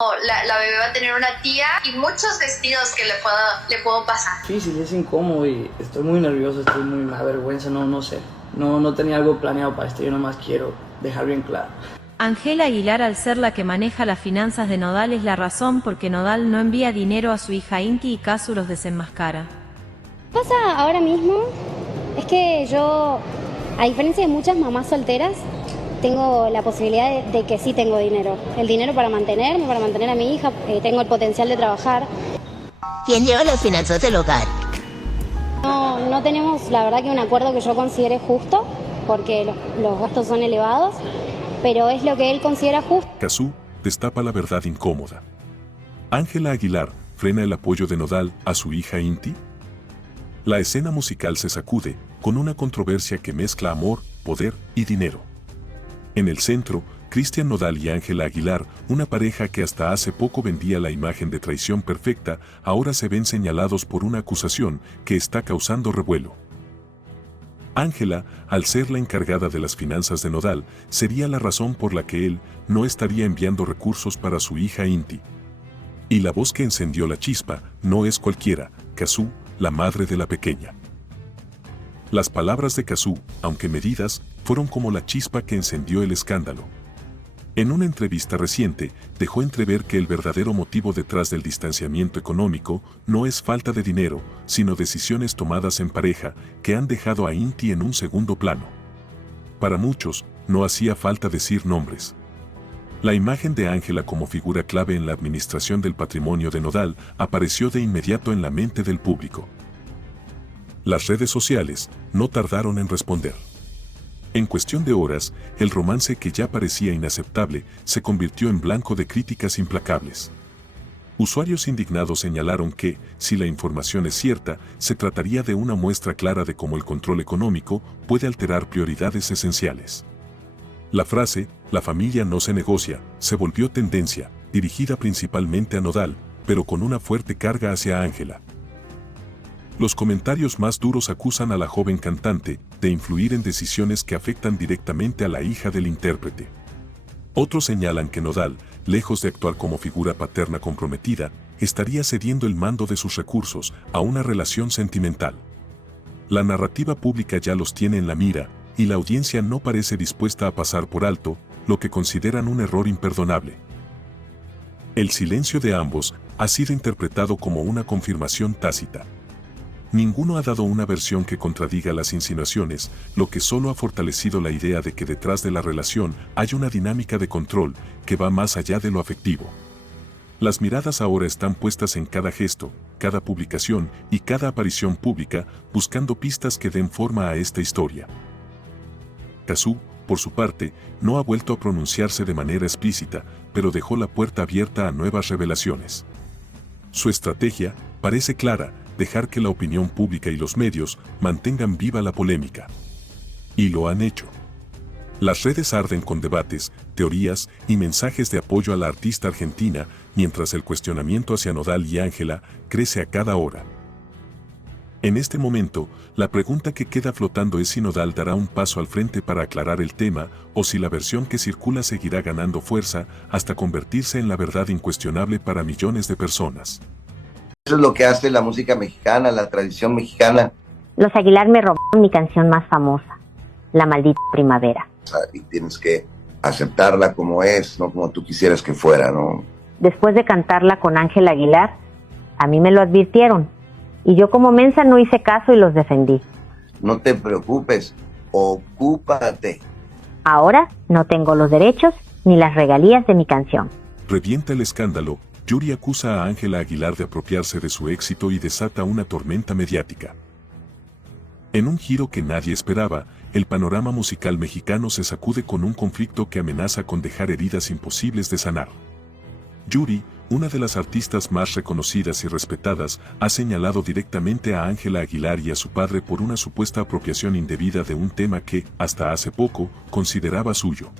La bebé va a tener una tía y muchos vestidos que le puedo pasar. Difícil, es incómodo y estoy muy nervioso, me da vergüenza, no sé. No tenía algo planeado para esto, yo nomás quiero dejar bien claro. Ángela Aguilar, al ser la que maneja las finanzas de Nodal, es la razón porque Nodal no envía dinero a su hija Inti y Cazzu los desenmascara. Lo que pasa ahora mismo es que yo, a diferencia de muchas mamás solteras, tengo la posibilidad de que sí tengo dinero. El dinero para mantenerme, para mantener a mi hija, tengo el potencial de trabajar. ¿Quién lleva las finanzas del hogar? No tenemos, la verdad, que un acuerdo que yo considere justo, porque los gastos son elevados, pero es lo que él considera justo. Cazzu destapa la verdad incómoda. Ángela Aguilar frena el apoyo de Nodal a su hija Inti. La escena musical se sacude con una controversia que mezcla amor, poder y dinero. En el centro, Cristian Nodal y Ángela Aguilar, una pareja que hasta hace poco vendía la imagen de traición perfecta, ahora se ven señalados por una acusación que está causando revuelo. Ángela, al ser la encargada de las finanzas de Nodal, sería la razón por la que él no estaría enviando recursos para su hija Inti. Y la voz que encendió la chispa no es cualquiera, Cazzu, la madre de la pequeña. Las palabras de Cazzu, aunque medidas, fueron como la chispa que encendió el escándalo. En una entrevista reciente, dejó entrever que el verdadero motivo detrás del distanciamiento económico no es falta de dinero, sino decisiones tomadas en pareja que han dejado a Inti en un segundo plano. Para muchos, no hacía falta decir nombres. La imagen de Ángela como figura clave en la administración del patrimonio de Nodal apareció de inmediato en la mente del público. Las redes sociales no tardaron en responder. En cuestión de horas, el romance que ya parecía inaceptable se convirtió en blanco de críticas implacables. Usuarios indignados señalaron que, si la información es cierta, se trataría de una muestra clara de cómo el control económico puede alterar prioridades esenciales. La frase, "la familia no se negocia", se volvió tendencia, dirigida principalmente a Nodal, pero con una fuerte carga hacia Ángela. Los comentarios más duros acusan a la joven cantante de influir en decisiones que afectan directamente a la hija del intérprete. Otros señalan que Nodal, lejos de actuar como figura paterna comprometida, estaría cediendo el mando de sus recursos a una relación sentimental. La narrativa pública ya los tiene en la mira, y la audiencia no parece dispuesta a pasar por alto lo que consideran un error imperdonable. El silencio de ambos ha sido interpretado como una confirmación tácita. Ninguno ha dado una versión que contradiga las insinuaciones, lo que solo ha fortalecido la idea de que detrás de la relación hay una dinámica de control que va más allá de lo afectivo. Las miradas ahora están puestas en cada gesto, cada publicación y cada aparición pública, buscando pistas que den forma a esta historia. Cazzu, por su parte, no ha vuelto a pronunciarse de manera explícita, pero dejó la puerta abierta a nuevas revelaciones. Su estrategia parece clara: dejar que la opinión pública y los medios mantengan viva la polémica. Y lo han hecho. Las redes arden con debates, teorías y mensajes de apoyo a la artista argentina, mientras el cuestionamiento hacia Nodal y Ángela crece a cada hora. En este momento, la pregunta que queda flotando es si Nodal dará un paso al frente para aclarar el tema, o si la versión que circula seguirá ganando fuerza hasta convertirse en la verdad incuestionable para millones de personas. Eso es lo que hace la música mexicana, la tradición mexicana. Los Aguilar me robaron mi canción más famosa, La Maldita Primavera. Y tienes que aceptarla como es, no como tú quisieras que fuera, ¿no? Después de cantarla con Ángela Aguilar, a mí me lo advirtieron, y yo como mensa no hice caso y los defendí. No te preocupes, ocúpate. Ahora no tengo los derechos ni las regalías de mi canción. Revienta el escándalo. Yuri acusa a Ángela Aguilar de apropiarse de su éxito y desata una tormenta mediática. En un giro que nadie esperaba, el panorama musical mexicano se sacude con un conflicto que amenaza con dejar heridas imposibles de sanar. Yuri, una de las artistas más reconocidas y respetadas, ha señalado directamente a Ángela Aguilar y a su padre por una supuesta apropiación indebida de un tema que, hasta hace poco, consideraba suyo.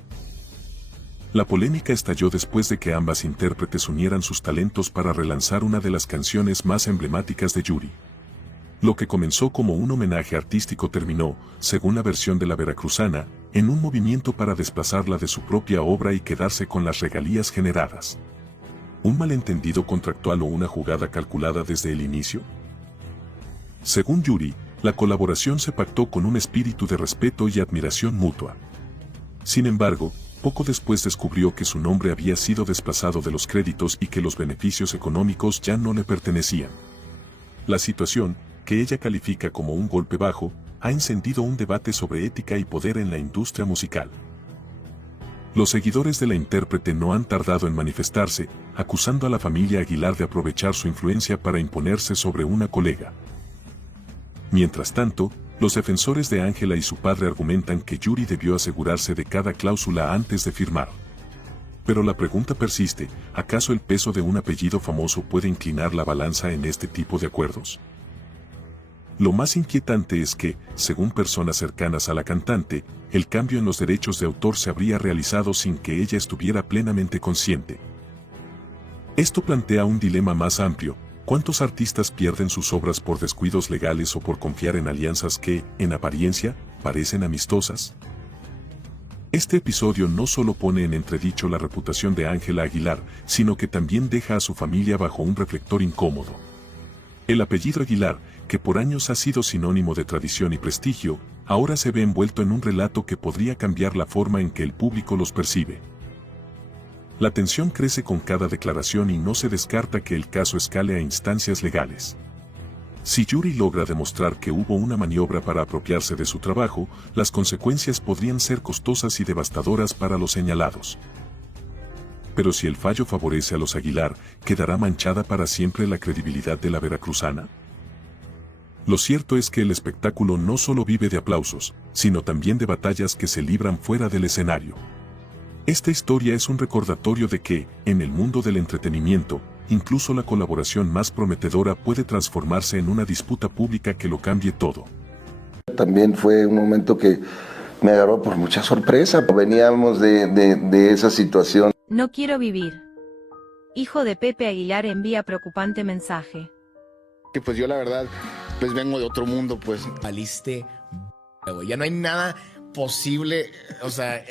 La polémica estalló después de que ambas intérpretes unieran sus talentos para relanzar una de las canciones más emblemáticas de Yuri. Lo que comenzó como un homenaje artístico terminó, según la versión de la veracruzana, en un movimiento para desplazarla de su propia obra y quedarse con las regalías generadas. un malentendido contractual o una jugada calculada desde el inicio? Según Yuri, la colaboración se pactó con un espíritu de respeto y admiración mutua. Sin embargo, poco después descubrió que su nombre había sido desplazado de los créditos y que los beneficios económicos ya no le pertenecían. La situación, que ella califica como un golpe bajo, ha encendido un debate sobre ética y poder en la industria musical. Los seguidores de la intérprete no han tardado en manifestarse, acusando a la familia Aguilar de aprovechar su influencia para imponerse sobre una colega. Mientras tanto, los defensores de Ángela y su padre argumentan que Yuri debió asegurarse de cada cláusula antes de firmar. Pero la pregunta persiste, ¿acaso el peso de un apellido famoso puede inclinar la balanza en este tipo de acuerdos? Lo más inquietante es que, según personas cercanas a la cantante, el cambio en los derechos de autor se habría realizado sin que ella estuviera plenamente consciente. Esto plantea un dilema más amplio. ¿Cuántos artistas pierden sus obras por descuidos legales o por confiar en alianzas que, en apariencia, parecen amistosas? Este episodio no solo pone en entredicho la reputación de Ángela Aguilar, sino que también deja a su familia bajo un reflector incómodo. El apellido Aguilar, que por años ha sido sinónimo de tradición y prestigio, ahora se ve envuelto en un relato que podría cambiar la forma en que el público los percibe. La tensión crece con cada declaración y no se descarta que el caso escale a instancias legales. Si Yuri logra demostrar que hubo una maniobra para apropiarse de su trabajo, las consecuencias podrían ser costosas y devastadoras para los señalados. Pero si el fallo favorece a los Aguilar, ¿quedará manchada para siempre la credibilidad de la veracruzana? Lo cierto es que el espectáculo no solo vive de aplausos, sino también de batallas que se libran fuera del escenario. Esta historia es un recordatorio de que, en el mundo del entretenimiento, incluso la colaboración más prometedora puede transformarse en una disputa pública que lo cambie todo. También fue un momento que me agarró por mucha sorpresa. Veníamos de esa situación. No quiero vivir. Hijo de Pepe Aguilar envía preocupante mensaje. Que pues yo la verdad, pues vengo de otro mundo, pues. Aliste, ya no hay nada posible, o sea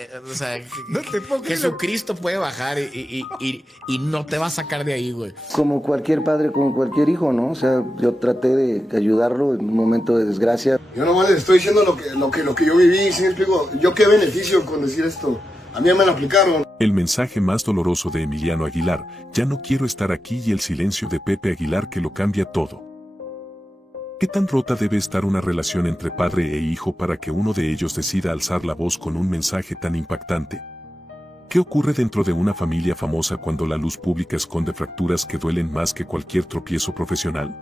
no te Jesucristo puede bajar y no te va a sacar de ahí, güey. Como cualquier padre, como cualquier hijo, ¿no? O sea, yo traté de ayudarlo en un momento de desgracia. Yo nomás les estoy diciendo lo que yo viví, ¿sí me explico? Yo qué beneficio con decir esto. A mí me lo aplicaron. El mensaje más doloroso de Emiliano Aguilar, ya no quiero estar aquí, y el silencio de Pepe Aguilar que lo cambia todo. ¿Qué tan rota debe estar una relación entre padre e hijo para que uno de ellos decida alzar la voz con un mensaje tan impactante? ¿Qué ocurre dentro de una familia famosa cuando la luz pública esconde fracturas que duelen más que cualquier tropiezo profesional?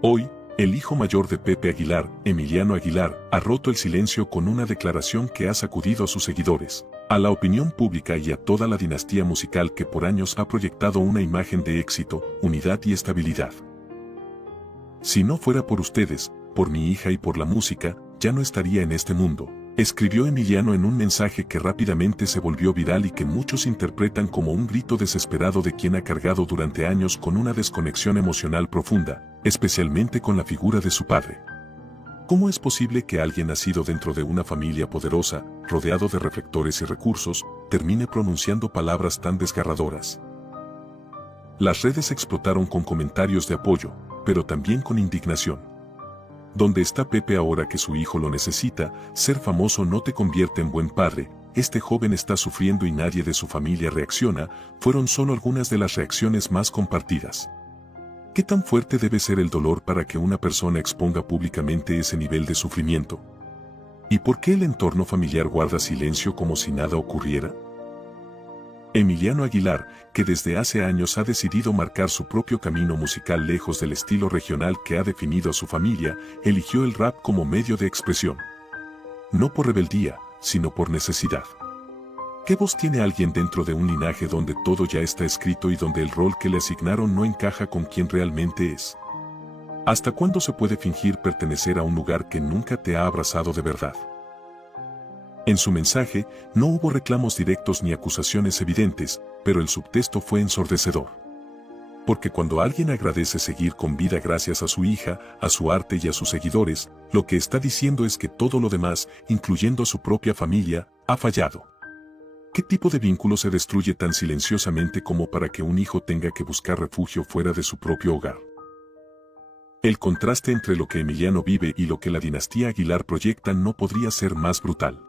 Hoy, el hijo mayor de Pepe Aguilar, Emiliano Aguilar, ha roto el silencio con una declaración que ha sacudido a sus seguidores, a la opinión pública y a toda la dinastía musical que por años ha proyectado una imagen de éxito, unidad y estabilidad. Si no fuera por ustedes, por mi hija y por la música, ya no estaría en este mundo, escribió Emiliano en un mensaje que rápidamente se volvió viral y que muchos interpretan como un grito desesperado de quien ha cargado durante años con una desconexión emocional profunda, especialmente con la figura de su padre. ¿Cómo es posible que alguien nacido dentro de una familia poderosa, rodeado de reflectores y recursos, termine pronunciando palabras tan desgarradoras? Las redes explotaron con comentarios de apoyo, pero también con indignación. ¿Dónde está Pepe ahora que su hijo lo necesita? Ser famoso no te convierte en buen padre. Este joven está sufriendo y nadie de su familia reacciona, fueron solo algunas de las reacciones más compartidas. ¿Qué tan fuerte debe ser el dolor para que una persona exponga públicamente ese nivel de sufrimiento? ¿Y por qué el entorno familiar guarda silencio como si nada ocurriera? Emiliano Aguilar, que desde hace años ha decidido marcar su propio camino musical lejos del estilo regional que ha definido a su familia, eligió el rap como medio de expresión. No por rebeldía, sino por necesidad. ¿Qué voz tiene alguien dentro de un linaje donde todo ya está escrito y donde el rol que le asignaron no encaja con quien realmente es? ¿Hasta cuándo se puede fingir pertenecer a un lugar que nunca te ha abrazado de verdad? En su mensaje, no hubo reclamos directos ni acusaciones evidentes, pero el subtexto fue ensordecedor. Porque cuando alguien agradece seguir con vida gracias a su hija, a su arte y a sus seguidores, lo que está diciendo es que todo lo demás, incluyendo a su propia familia, ha fallado. ¿Qué tipo de vínculo se destruye tan silenciosamente como para que un hijo tenga que buscar refugio fuera de su propio hogar? El contraste entre lo que Emiliano vive y lo que la dinastía Aguilar proyecta no podría ser más brutal.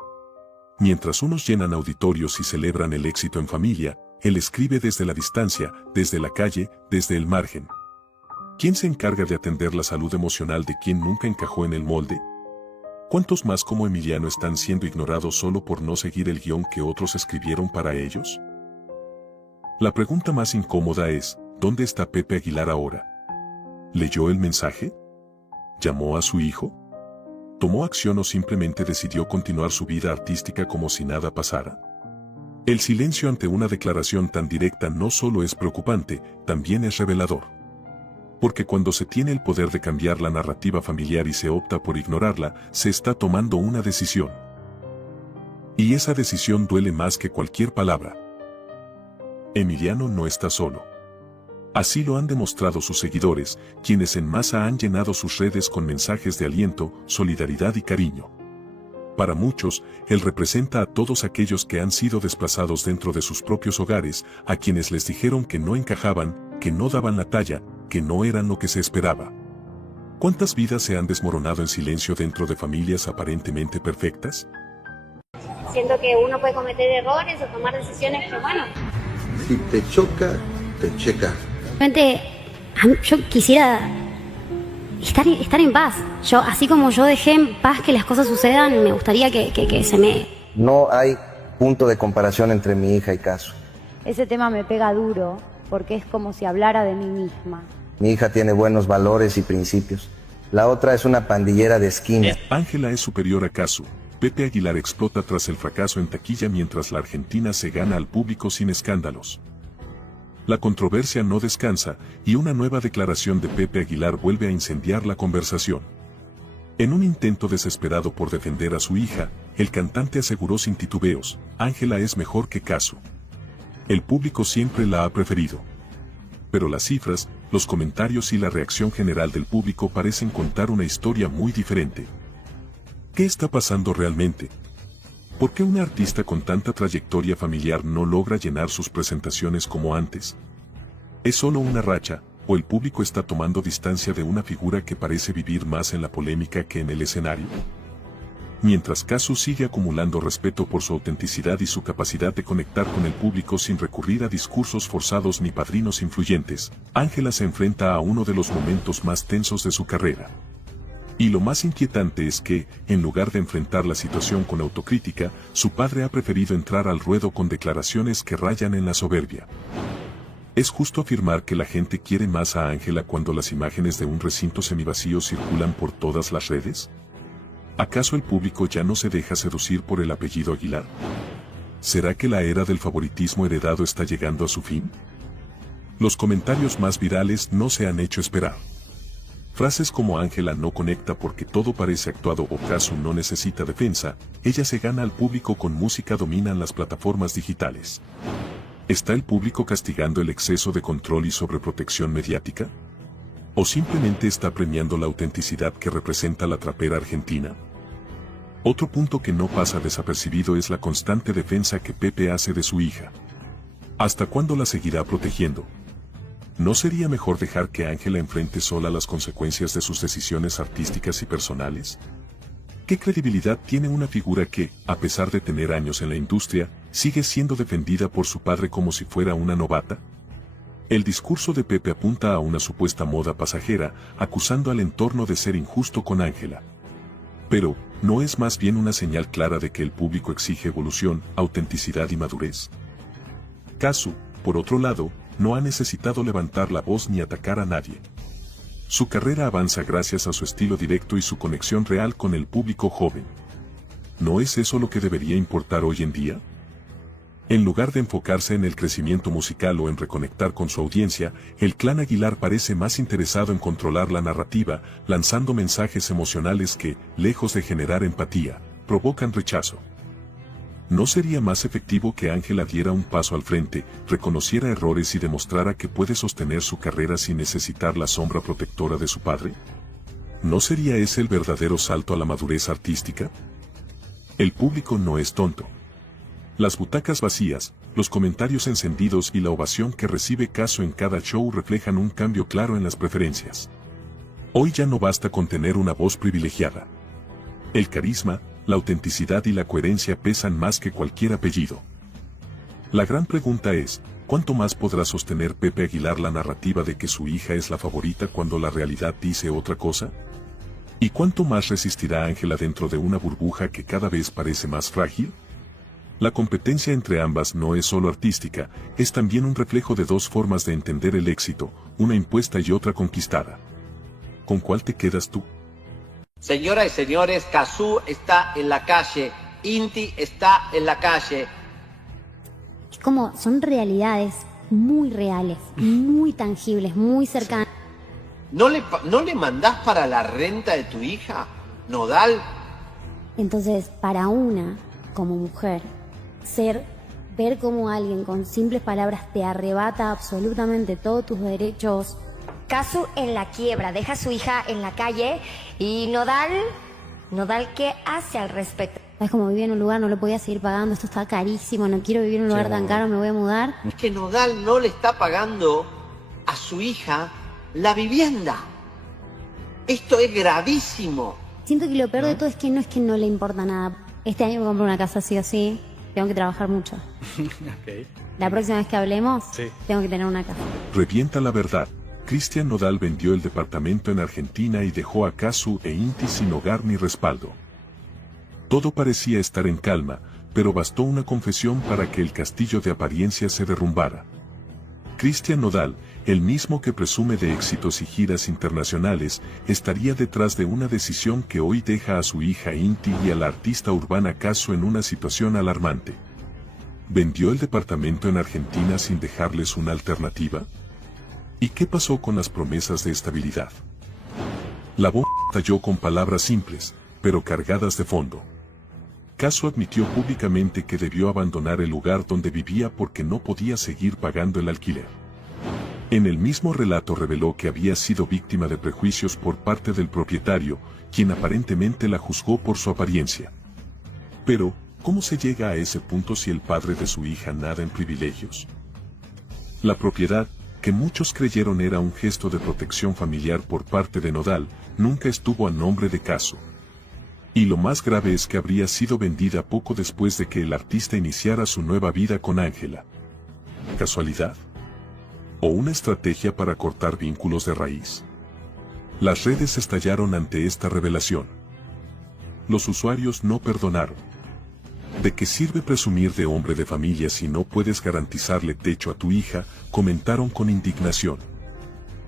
Mientras unos llenan auditorios y celebran el éxito en familia, él escribe desde la distancia, desde la calle, desde el margen. ¿Quién se encarga de atender la salud emocional de quien nunca encajó en el molde? ¿Cuántos más como Emiliano están siendo ignorados solo por no seguir el guión que otros escribieron para ellos? La pregunta más incómoda es, ¿dónde está Pepe Aguilar ahora? ¿Leyó el mensaje? ¿Llamó a su hijo? ¿Tomó acción o simplemente decidió continuar su vida artística como si nada pasara? El silencio ante una declaración tan directa no solo es preocupante, también es revelador. Porque cuando se tiene el poder de cambiar la narrativa familiar y se opta por ignorarla, se está tomando una decisión. Y esa decisión duele más que cualquier palabra. Emiliano no está solo. Así lo han demostrado sus seguidores, quienes en masa han llenado sus redes con mensajes de aliento, solidaridad y cariño. Para muchos, él representa a todos aquellos que han sido desplazados dentro de sus propios hogares, a quienes les dijeron que no encajaban, que no daban la talla, que no eran lo que se esperaba. ¿Cuántas vidas se han desmoronado en silencio dentro de familias aparentemente perfectas? Siento que uno puede cometer errores o tomar decisiones que, bueno... Si te choca, te checa. Realmente, yo quisiera estar en paz. Así como yo dejé en paz que las cosas sucedan, me gustaría que se me... No hay punto de comparación entre mi hija y Cazzu. Ese tema me pega duro, porque es como si hablara de mí misma. Mi hija tiene buenos valores y principios. La otra es una pandillera de esquina. Ángela es superior a Cazzu. Pepe Aguilar explota tras el fracaso en taquilla mientras la Argentina se gana al público sin escándalos. La controversia no descansa, y una nueva declaración de Pepe Aguilar vuelve a incendiar la conversación. En un intento desesperado por defender a su hija, el cantante aseguró sin titubeos, Ángela es mejor que Cazzu. El público siempre la ha preferido. Pero las cifras, los comentarios y la reacción general del público parecen contar una historia muy diferente. ¿Qué está pasando realmente? ¿Por qué una artista con tanta trayectoria familiar no logra llenar sus presentaciones como antes? ¿Es solo una racha, o el público está tomando distancia de una figura que parece vivir más en la polémica que en el escenario? Mientras Cazzu sigue acumulando respeto por su autenticidad y su capacidad de conectar con el público sin recurrir a discursos forzados ni padrinos influyentes, Ángela se enfrenta a uno de los momentos más tensos de su carrera. Y lo más inquietante es que, en lugar de enfrentar la situación con autocrítica, su padre ha preferido entrar al ruedo con declaraciones que rayan en la soberbia. ¿Es justo afirmar que la gente quiere más a Ángela cuando las imágenes de un recinto semivacío circulan por todas las redes? ¿Acaso el público ya no se deja seducir por el apellido Aguilar? ¿Será que la era del favoritismo heredado está llegando a su fin? Los comentarios más virales no se han hecho esperar. Frases como Ángela no conecta porque todo parece actuado o Cazzu no necesita defensa, ella se gana al público con música dominan las plataformas digitales. ¿Está el público castigando el exceso de control y sobreprotección mediática? ¿O simplemente está premiando la autenticidad que representa la trapera argentina? Otro punto que no pasa desapercibido es la constante defensa que Pepe hace de su hija. ¿Hasta cuándo la seguirá protegiendo? ¿No sería mejor dejar que Ángela enfrente sola las consecuencias de sus decisiones artísticas y personales? ¿Qué credibilidad tiene una figura que, a pesar de tener años en la industria, sigue siendo defendida por su padre como si fuera una novata? El discurso de Pepe apunta a una supuesta moda pasajera, acusando al entorno de ser injusto con Ángela. Pero, ¿no es más bien una señal clara de que el público exige evolución, autenticidad y madurez? Cazzu, por otro lado, no ha necesitado levantar la voz ni atacar a nadie. Su carrera avanza gracias a su estilo directo y su conexión real con el público joven. ¿No es eso lo que debería importar hoy en día? En lugar de enfocarse en el crecimiento musical o en reconectar con su audiencia, el clan Aguilar parece más interesado en controlar la narrativa, lanzando mensajes emocionales que, lejos de generar empatía, provocan rechazo. ¿No sería más efectivo que Ángela diera un paso al frente, reconociera errores y demostrara que puede sostener su carrera sin necesitar la sombra protectora de su padre? ¿No sería ese el verdadero salto a la madurez artística? El público no es tonto. Las butacas vacías, los comentarios encendidos y la ovación que recibe Cazzu en cada show reflejan un cambio claro en las preferencias. Hoy ya no basta con tener una voz privilegiada. El carisma, la autenticidad y la coherencia pesan más que cualquier apellido. La gran pregunta es, ¿cuánto más podrá sostener Pepe Aguilar la narrativa de que su hija es la favorita cuando la realidad dice otra cosa? ¿Y cuánto más resistirá Ángela dentro de una burbuja que cada vez parece más frágil? La competencia entre ambas no es solo artística, es también un reflejo de dos formas de entender el éxito, una impuesta y otra conquistada. ¿Con cuál te quedas tú? Señoras y señores, Cazzu está en la calle, Inti está en la calle. Es como, son realidades muy reales, muy tangibles, muy cercanas. ¿No le mandás para la renta de tu hija, Nodal? Entonces, para una, como mujer, ver cómo alguien con simples palabras te arrebata absolutamente todos tus derechos. Cazzu en la quiebra, deja a su hija en la calle y Nodal, ¿qué hace al respecto? Es como vivir en un lugar, no lo podía seguir pagando, esto está carísimo, no quiero vivir en un lugar tan caro, me voy a mudar. Es que Nodal no le está pagando a su hija la vivienda. Esto es gravísimo. Siento que lo peor de todo es que no le importa nada. Este año me compro una casa sí o sí, tengo que trabajar mucho. Okay. La próxima vez que hablemos, tengo que tener una casa. Revienta la verdad. Cristian Nodal vendió el departamento en Argentina y dejó a Cazzu e Inti sin hogar ni respaldo. Todo parecía estar en calma, pero bastó una confesión para que el castillo de apariencia se derrumbara. Cristian Nodal, el mismo que presume de éxitos y giras internacionales, estaría detrás de una decisión que hoy deja a su hija Inti y a la artista urbana Cazzu en una situación alarmante. ¿Vendió el departamento en Argentina sin dejarles una alternativa? ¿Y qué pasó con las promesas de estabilidad? La bomba estalló con palabras simples, pero cargadas de fondo. Cazzu admitió públicamente que debió abandonar el lugar donde vivía porque no podía seguir pagando el alquiler. En el mismo relato reveló que había sido víctima de prejuicios por parte del propietario, quien aparentemente la juzgó por su apariencia. Pero, ¿cómo se llega a ese punto si el padre de su hija nada en privilegios? La propiedad, que muchos creyeron era un gesto de protección familiar por parte de Nodal, nunca estuvo a nombre de Cazzu. Y lo más grave es que habría sido vendida poco después de que el artista iniciara su nueva vida con Ángela. ¿Casualidad? ¿O una estrategia para cortar vínculos de raíz? Las redes estallaron ante esta revelación. Los usuarios no perdonaron. ¿De qué sirve presumir de hombre de familia si no puedes garantizarle techo a tu hija?, comentaron con indignación.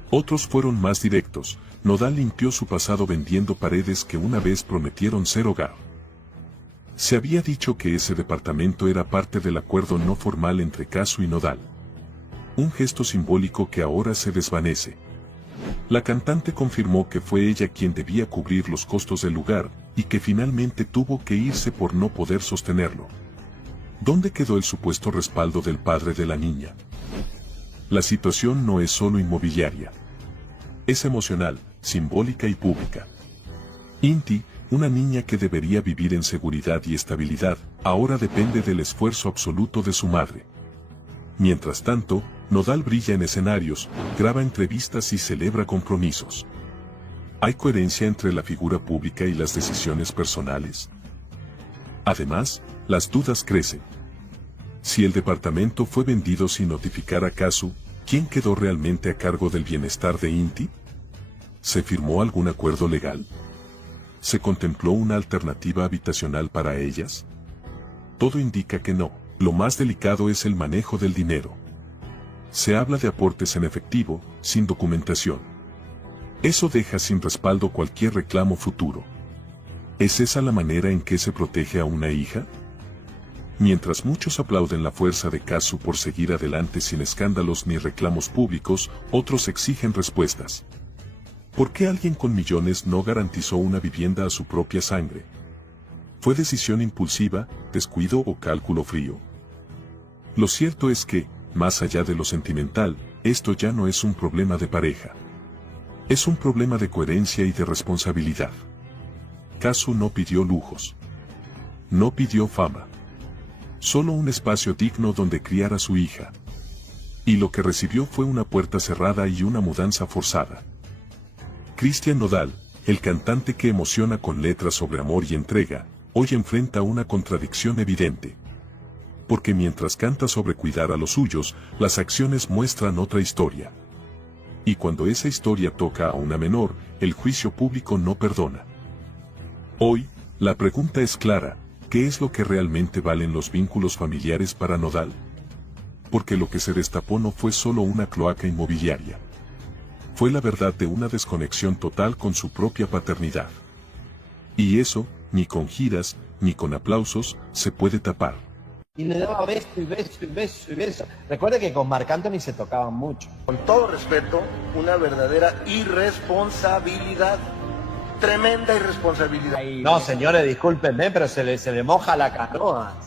Otros fueron más directos. Nodal limpió su pasado vendiendo paredes que una vez prometieron ser hogar. Se había dicho que ese departamento era parte del acuerdo no formal entre Cazzu y Nodal. Un gesto simbólico que ahora se desvanece. La cantante confirmó que fue ella quien debía cubrir los costos del lugar, y que finalmente tuvo que irse por no poder sostenerlo. ¿Dónde quedó el supuesto respaldo del padre de la niña? La situación no es solo inmobiliaria. Es emocional, simbólica y pública. Inti, una niña que debería vivir en seguridad y estabilidad, ahora depende del esfuerzo absoluto de su madre. Mientras tanto, Nodal brilla en escenarios, graba entrevistas y celebra compromisos. ¿Hay coherencia entre la figura pública y las decisiones personales? Además, las dudas crecen. Si el departamento fue vendido sin notificar a Cazzu, ¿quién quedó realmente a cargo del bienestar de Inti? ¿Se firmó algún acuerdo legal? ¿Se contempló una alternativa habitacional para ellas? Todo indica que no. Lo más delicado es el manejo del dinero. Se habla de aportes en efectivo, sin documentación. Eso deja sin respaldo cualquier reclamo futuro. ¿Es esa la manera en que se protege a una hija? Mientras muchos aplauden la fuerza de Cazzu por seguir adelante sin escándalos ni reclamos públicos, otros exigen respuestas. ¿Por qué alguien con millones no garantizó una vivienda a su propia sangre? ¿Fue decisión impulsiva, descuido o cálculo frío? Lo cierto es que, más allá de lo sentimental, esto ya no es un problema de pareja. Es un problema de coherencia y de responsabilidad. Cazzu no pidió lujos. No pidió fama. solo un espacio digno donde criar a su hija. Y lo que recibió fue una puerta cerrada y una mudanza forzada. Kuno and Nodal, el cantante que emociona con letras sobre amor y entrega, hoy enfrenta una contradicción evidente. Porque mientras canta sobre cuidar a los suyos, las acciones muestran otra historia. Y cuando esa historia toca a una menor, el juicio público no perdona. Hoy, la pregunta es clara: ¿qué es lo que realmente valen los vínculos familiares para Nodal? Porque lo que se destapó no fue solo una cloaca inmobiliaria. Fue la verdad de una desconexión total con su propia paternidad. Y eso, ni con giras, ni con aplausos, se puede tapar. Y le daba beso y beso y beso y beso. Recuerde que con Marc Anthony se tocaban mucho. Con todo respeto, una verdadera irresponsabilidad. Tremenda irresponsabilidad. No, señores, discúlpenme, pero se le moja la canoa.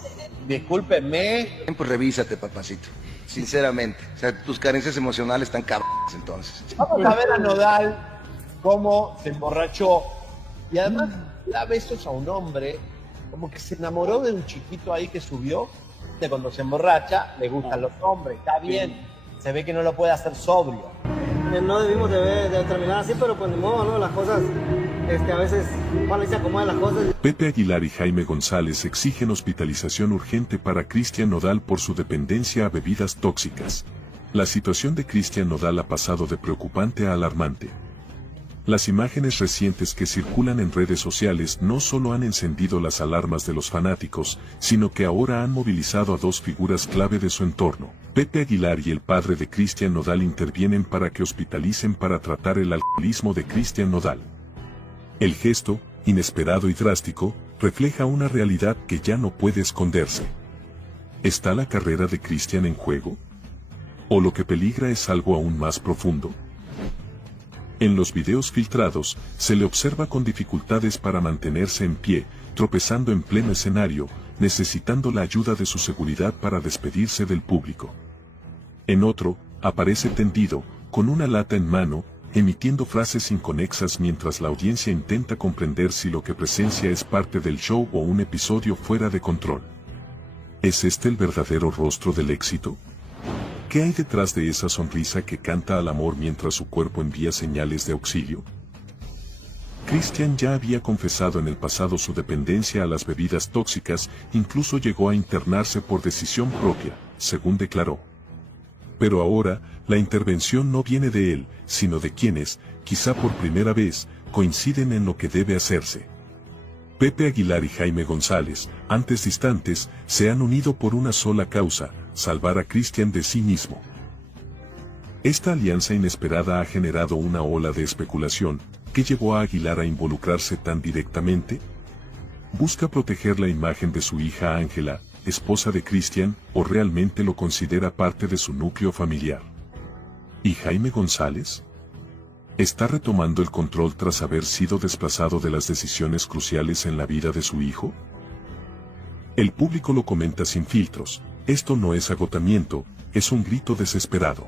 Discúlpenme. Pues revísate, papacito. Sinceramente. O sea, tus carencias emocionales están cabronas entonces. Vamos a ver a Nodal cómo se emborrachó. Y además da besos a un hombre como que se enamoró de un chiquito ahí que subió. De cuando se emborracha, le gustan los hombres. Está bien. Se ve que no lo puede hacer sobrio. No debimos de terminar así, pero pues ni modo, ¿no? Las cosas, a veces, Juan se acomodan las cosas. Pepe Aguilar y Jaime González exigen hospitalización urgente para Kuno and Nodal por su dependencia a bebidas tóxicas. La situación de Kuno and Nodal ha pasado de preocupante a alarmante. Las imágenes recientes que circulan en redes sociales no solo han encendido las alarmas de los fanáticos, sino que ahora han movilizado a dos figuras clave de su entorno. Pepe Aguilar y el padre de Kuno and Nodal intervienen para que hospitalicen para tratar el alcoholismo de Kuno and Nodal. El gesto, inesperado y drástico, refleja una realidad que ya no puede esconderse. ¿Está la carrera de Kuno en juego? ¿O lo que peligra es algo aún más profundo? En los videos filtrados, se le observa con dificultades para mantenerse en pie, tropezando en pleno escenario, necesitando la ayuda de su seguridad para despedirse del público. En otro, aparece tendido, con una lata en mano, emitiendo frases inconexas mientras la audiencia intenta comprender si lo que presencia es parte del show o un episodio fuera de control. ¿Es este el verdadero rostro del éxito? ¿Qué hay detrás de esa sonrisa que canta al amor mientras su cuerpo envía señales de auxilio? Kuno ya había confesado en el pasado su dependencia a las bebidas tóxicas, incluso llegó a internarse por decisión propia, según declaró. Pero ahora, la intervención no viene de él, sino de quienes, quizá por primera vez, coinciden en lo que debe hacerse. Pepe Aguilar y Jaime González, antes distantes, se han unido por una sola causa: salvar a Kuno de sí mismo. Esta alianza inesperada ha generado una ola de especulación. ¿Qué llevó a Aguilar a involucrarse tan directamente? ¿Busca proteger la imagen de su hija Ángela, esposa de Kuno, o realmente lo considera parte de su núcleo familiar? ¿Y Jaime González? ¿Está retomando el control tras haber sido desplazado de las decisiones cruciales en la vida de su hijo? El público lo comenta sin filtros. Esto no es agotamiento, es un grito desesperado.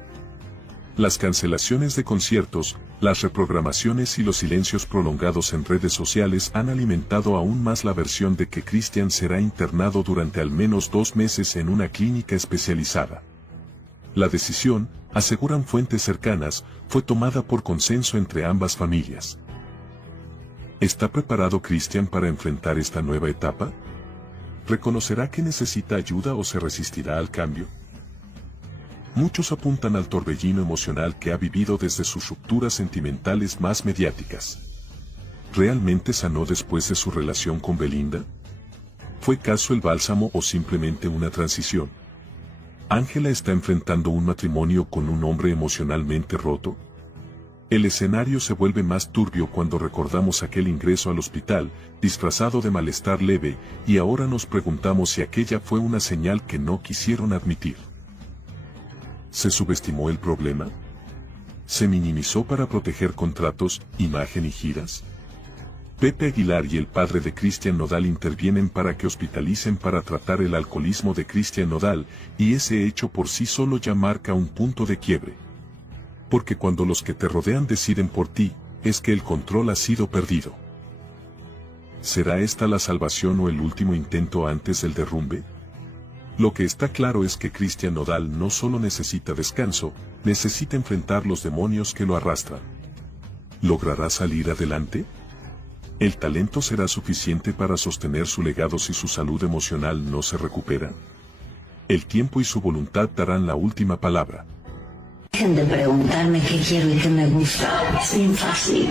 Las cancelaciones de conciertos, las reprogramaciones y los silencios prolongados en redes sociales han alimentado aún más la versión de que Kuno será internado durante al menos 2 meses en una clínica especializada. La decisión, aseguran fuentes cercanas, fue tomada por consenso entre ambas familias. ¿Está preparado Kuno para enfrentar esta nueva etapa? ¿Reconocerá que necesita ayuda o se resistirá al cambio? Muchos apuntan al torbellino emocional que ha vivido desde sus rupturas sentimentales más mediáticas. ¿Realmente sanó después de su relación con Belinda? ¿Fue Cazzu el bálsamo o simplemente una transición? ¿Ángela está enfrentando un matrimonio con un hombre emocionalmente roto? El escenario se vuelve más turbio cuando recordamos aquel ingreso al hospital, disfrazado de malestar leve, y ahora nos preguntamos si aquella fue una señal que no quisieron admitir. ¿Se subestimó el problema? ¿Se minimizó para proteger contratos, imagen y giras? Pepe Aguilar y el padre de Kuno and Nodal intervienen para que hospitalicen para tratar el alcoholismo de Kuno and Nodal, y ese hecho por sí solo ya marca un punto de quiebre. Porque cuando los que te rodean deciden por ti, es que el control ha sido perdido. ¿Será esta la salvación o el último intento antes del derrumbe? Lo que está claro es que Kuno and Nodal no solo necesita descanso, necesita enfrentar los demonios que lo arrastran. ¿Logrará salir adelante? ¿El talento será suficiente para sostener su legado si su salud emocional no se recupera? El tiempo y su voluntad darán la última palabra. Dejen de preguntarme qué quiero y qué me gusta. Es bien fácil.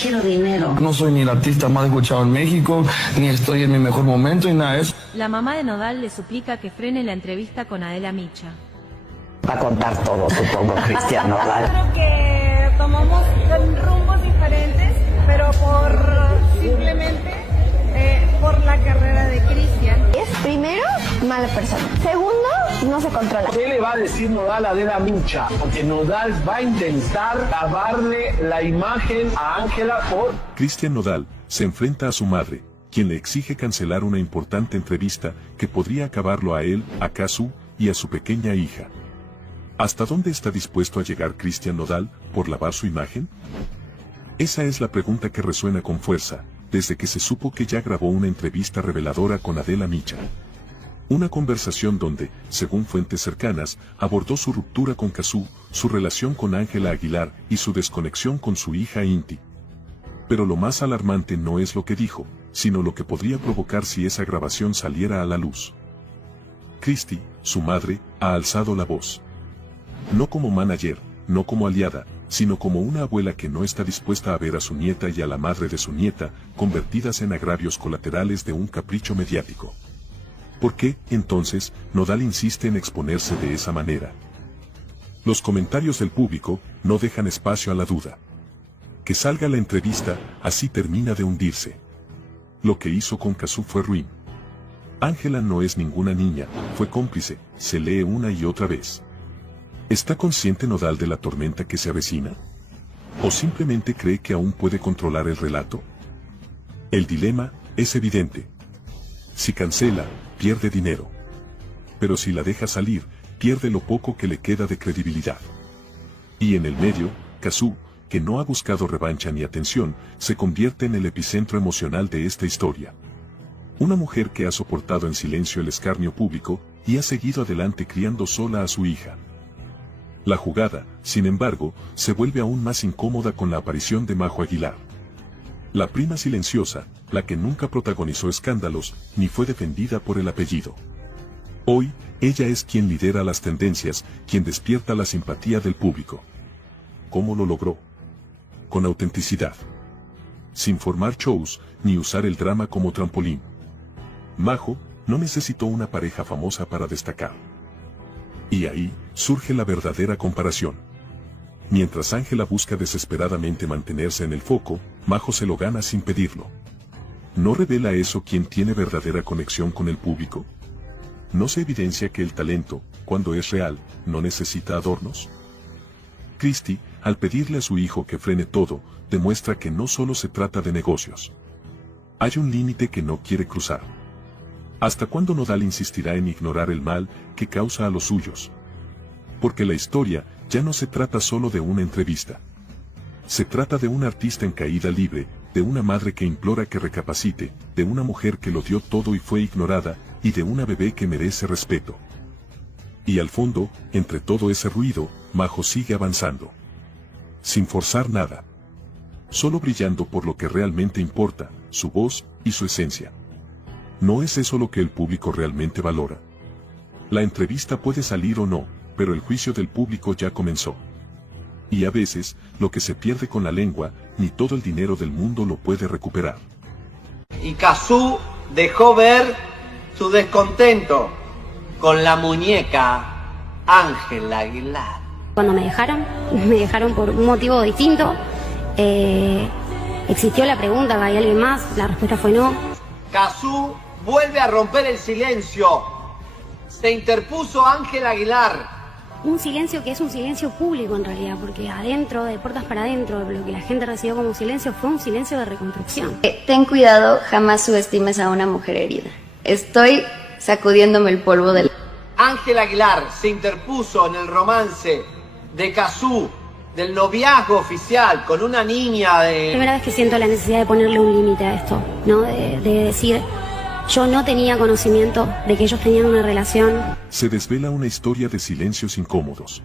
Quiero dinero. No soy ni el artista más escuchado en México, ni estoy en mi mejor momento, y nada de eso. La mamá de Nodal le suplica que frene la entrevista con Adela Micha. Va a contar todo, supongo, Kuno Nodal. Creo que tomamos rumbos diferentes, pero simplemente por la carrera de Cristian. Es primero, mala persona. Segundo, no se controla. ¿Qué le va a decir Nodal a Adela Micha? Porque Nodal va a intentar lavarle la imagen a Ángela por... Kuno and Nodal se enfrenta a su madre, quien le exige cancelar una importante entrevista que podría acabarlo a él, a Cazzu y a su pequeña hija. ¿Hasta dónde está dispuesto a llegar Kuno and Nodal por lavar su imagen? Esa es la pregunta que resuena con fuerza, desde que se supo que ya grabó una entrevista reveladora con Adela Micha. Una conversación donde, según fuentes cercanas, abordó su ruptura con Cazzu, su relación con Ángela Aguilar y su desconexión con su hija Inti. Pero lo más alarmante no es lo que dijo, sino lo que podría provocar si esa grabación saliera a la luz. Cristi, su madre, ha alzado la voz. No como manager, no como aliada, sino como una abuela que no está dispuesta a ver a su nieta y a la madre de su nieta convertidas en agravios colaterales de un capricho mediático. ¿Por qué, entonces, Nodal insiste en exponerse de esa manera? Los comentarios del público no dejan espacio a la duda. Que salga la entrevista, así termina de hundirse. Lo que hizo con Cazzu fue ruin. Ángela no es ninguna niña, fue cómplice, se lee una y otra vez. ¿Está consciente Nodal de la tormenta que se avecina? ¿O simplemente cree que aún puede controlar el relato? El dilema es evidente. Si cancela, pierde dinero. Pero si la deja salir, pierde lo poco que le queda de credibilidad. Y en el medio, Cazzu, que no ha buscado revancha ni atención, se convierte en el epicentro emocional de esta historia. Una mujer que ha soportado en silencio el escarnio público y ha seguido adelante criando sola a su hija. La jugada, sin embargo, se vuelve aún más incómoda con la aparición de Majo Aguilar. La prima silenciosa, la que nunca protagonizó escándalos, ni fue defendida por el apellido. Hoy, ella es quien lidera las tendencias, quien despierta la simpatía del público. ¿Cómo lo logró? Con autenticidad. Sin formar shows, ni usar el drama como trampolín. Majo no necesitó una pareja famosa para destacar. Y ahí surge la verdadera comparación. Mientras Ángela busca desesperadamente mantenerse en el foco, Majo se lo gana sin pedirlo. ¿No revela eso quien tiene verdadera conexión con el público? ¿No se evidencia que el talento, cuando es real, no necesita adornos? Cristi, al pedirle a su hijo que frene todo, demuestra que no solo se trata de negocios. Hay un límite que no quiere cruzar. ¿Hasta cuándo Nodal insistirá en ignorar el mal que causa a los suyos? Porque la historia ya no se trata solo de una entrevista. Se trata de un artista en caída libre, de una madre que implora que recapacite, de una mujer que lo dio todo y fue ignorada, y de una bebé que merece respeto. Y al fondo, entre todo ese ruido, Majo sigue avanzando. Sin forzar nada. Solo brillando por lo que realmente importa, su voz y su esencia. ¿No es eso lo que el público realmente valora? La entrevista puede salir o no, pero el juicio del público ya comenzó. Y a veces, lo que se pierde con la lengua, ni todo el dinero del mundo lo puede recuperar. Y Cazzu dejó ver su descontento con la muñeca Ángela Aguilar. Cuando me dejaron por un motivo distinto. Existió la pregunta, ¿hay alguien más? La respuesta fue no. Cazzu vuelve a romper el silencio. Se interpuso Ángela Aguilar. Un silencio que es un silencio público en realidad, porque adentro, de puertas para adentro, lo que la gente recibió como silencio fue un silencio de reconstrucción. Ten cuidado, jamás subestimes a una mujer herida. Estoy sacudiéndome el polvo del... Ángela Aguilar se interpuso en el romance de Cazzu, del noviazgo oficial con una niña de... Primera vez que siento la necesidad de ponerle un límite a esto, ¿no? De decir, Yo no tenía conocimiento de que ellos tenían una relación. Se desvela una historia de silencios incómodos.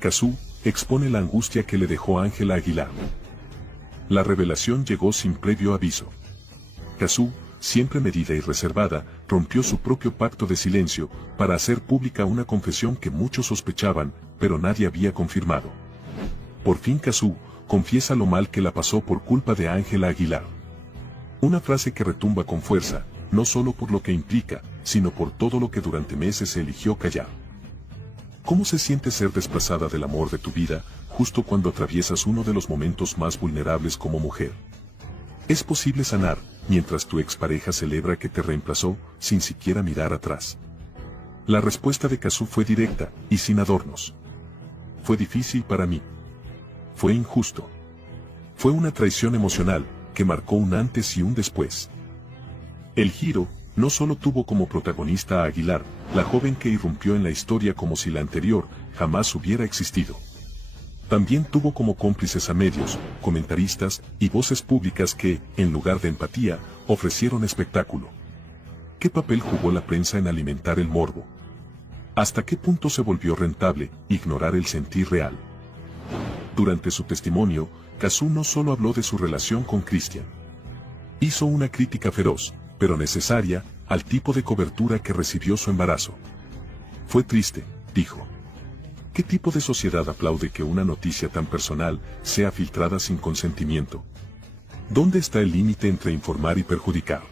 Cazzu expone la angustia que le dejó Ángela Aguilar. La revelación llegó sin previo aviso. Cazzu, siempre medida y reservada, rompió su propio pacto de silencio para hacer pública una confesión que muchos sospechaban, pero nadie había confirmado. Por fin Cazzu confiesa lo mal que la pasó por culpa de Ángela Aguilar. Una frase que retumba con fuerza, no solo por lo que implica, sino por todo lo que durante meses se eligió callar. ¿Cómo se siente ser desplazada del amor de tu vida, justo cuando atraviesas uno de los momentos más vulnerables como mujer? ¿Es posible sanar, mientras tu expareja celebra que te reemplazó, sin siquiera mirar atrás? La respuesta de Cazzu fue directa, y sin adornos. Fue difícil para mí. Fue injusto. Fue una traición emocional, que marcó un antes y un después. El giro no solo tuvo como protagonista a Aguilar, la joven que irrumpió en la historia como si la anterior jamás hubiera existido. También tuvo como cómplices a medios, comentaristas y voces públicas que, en lugar de empatía, ofrecieron espectáculo. ¿Qué papel jugó la prensa en alimentar el morbo? ¿Hasta qué punto se volvió rentable ignorar el sentir real? Durante su testimonio, Cazzu no solo habló de su relación con Cristian. Hizo una crítica feroz, pero necesaria, al tipo de cobertura que recibió su embarazo. Fue triste, dijo. ¿Qué tipo de sociedad aplaude que una noticia tan personal sea filtrada sin consentimiento? ¿Dónde está el límite entre informar y perjudicar?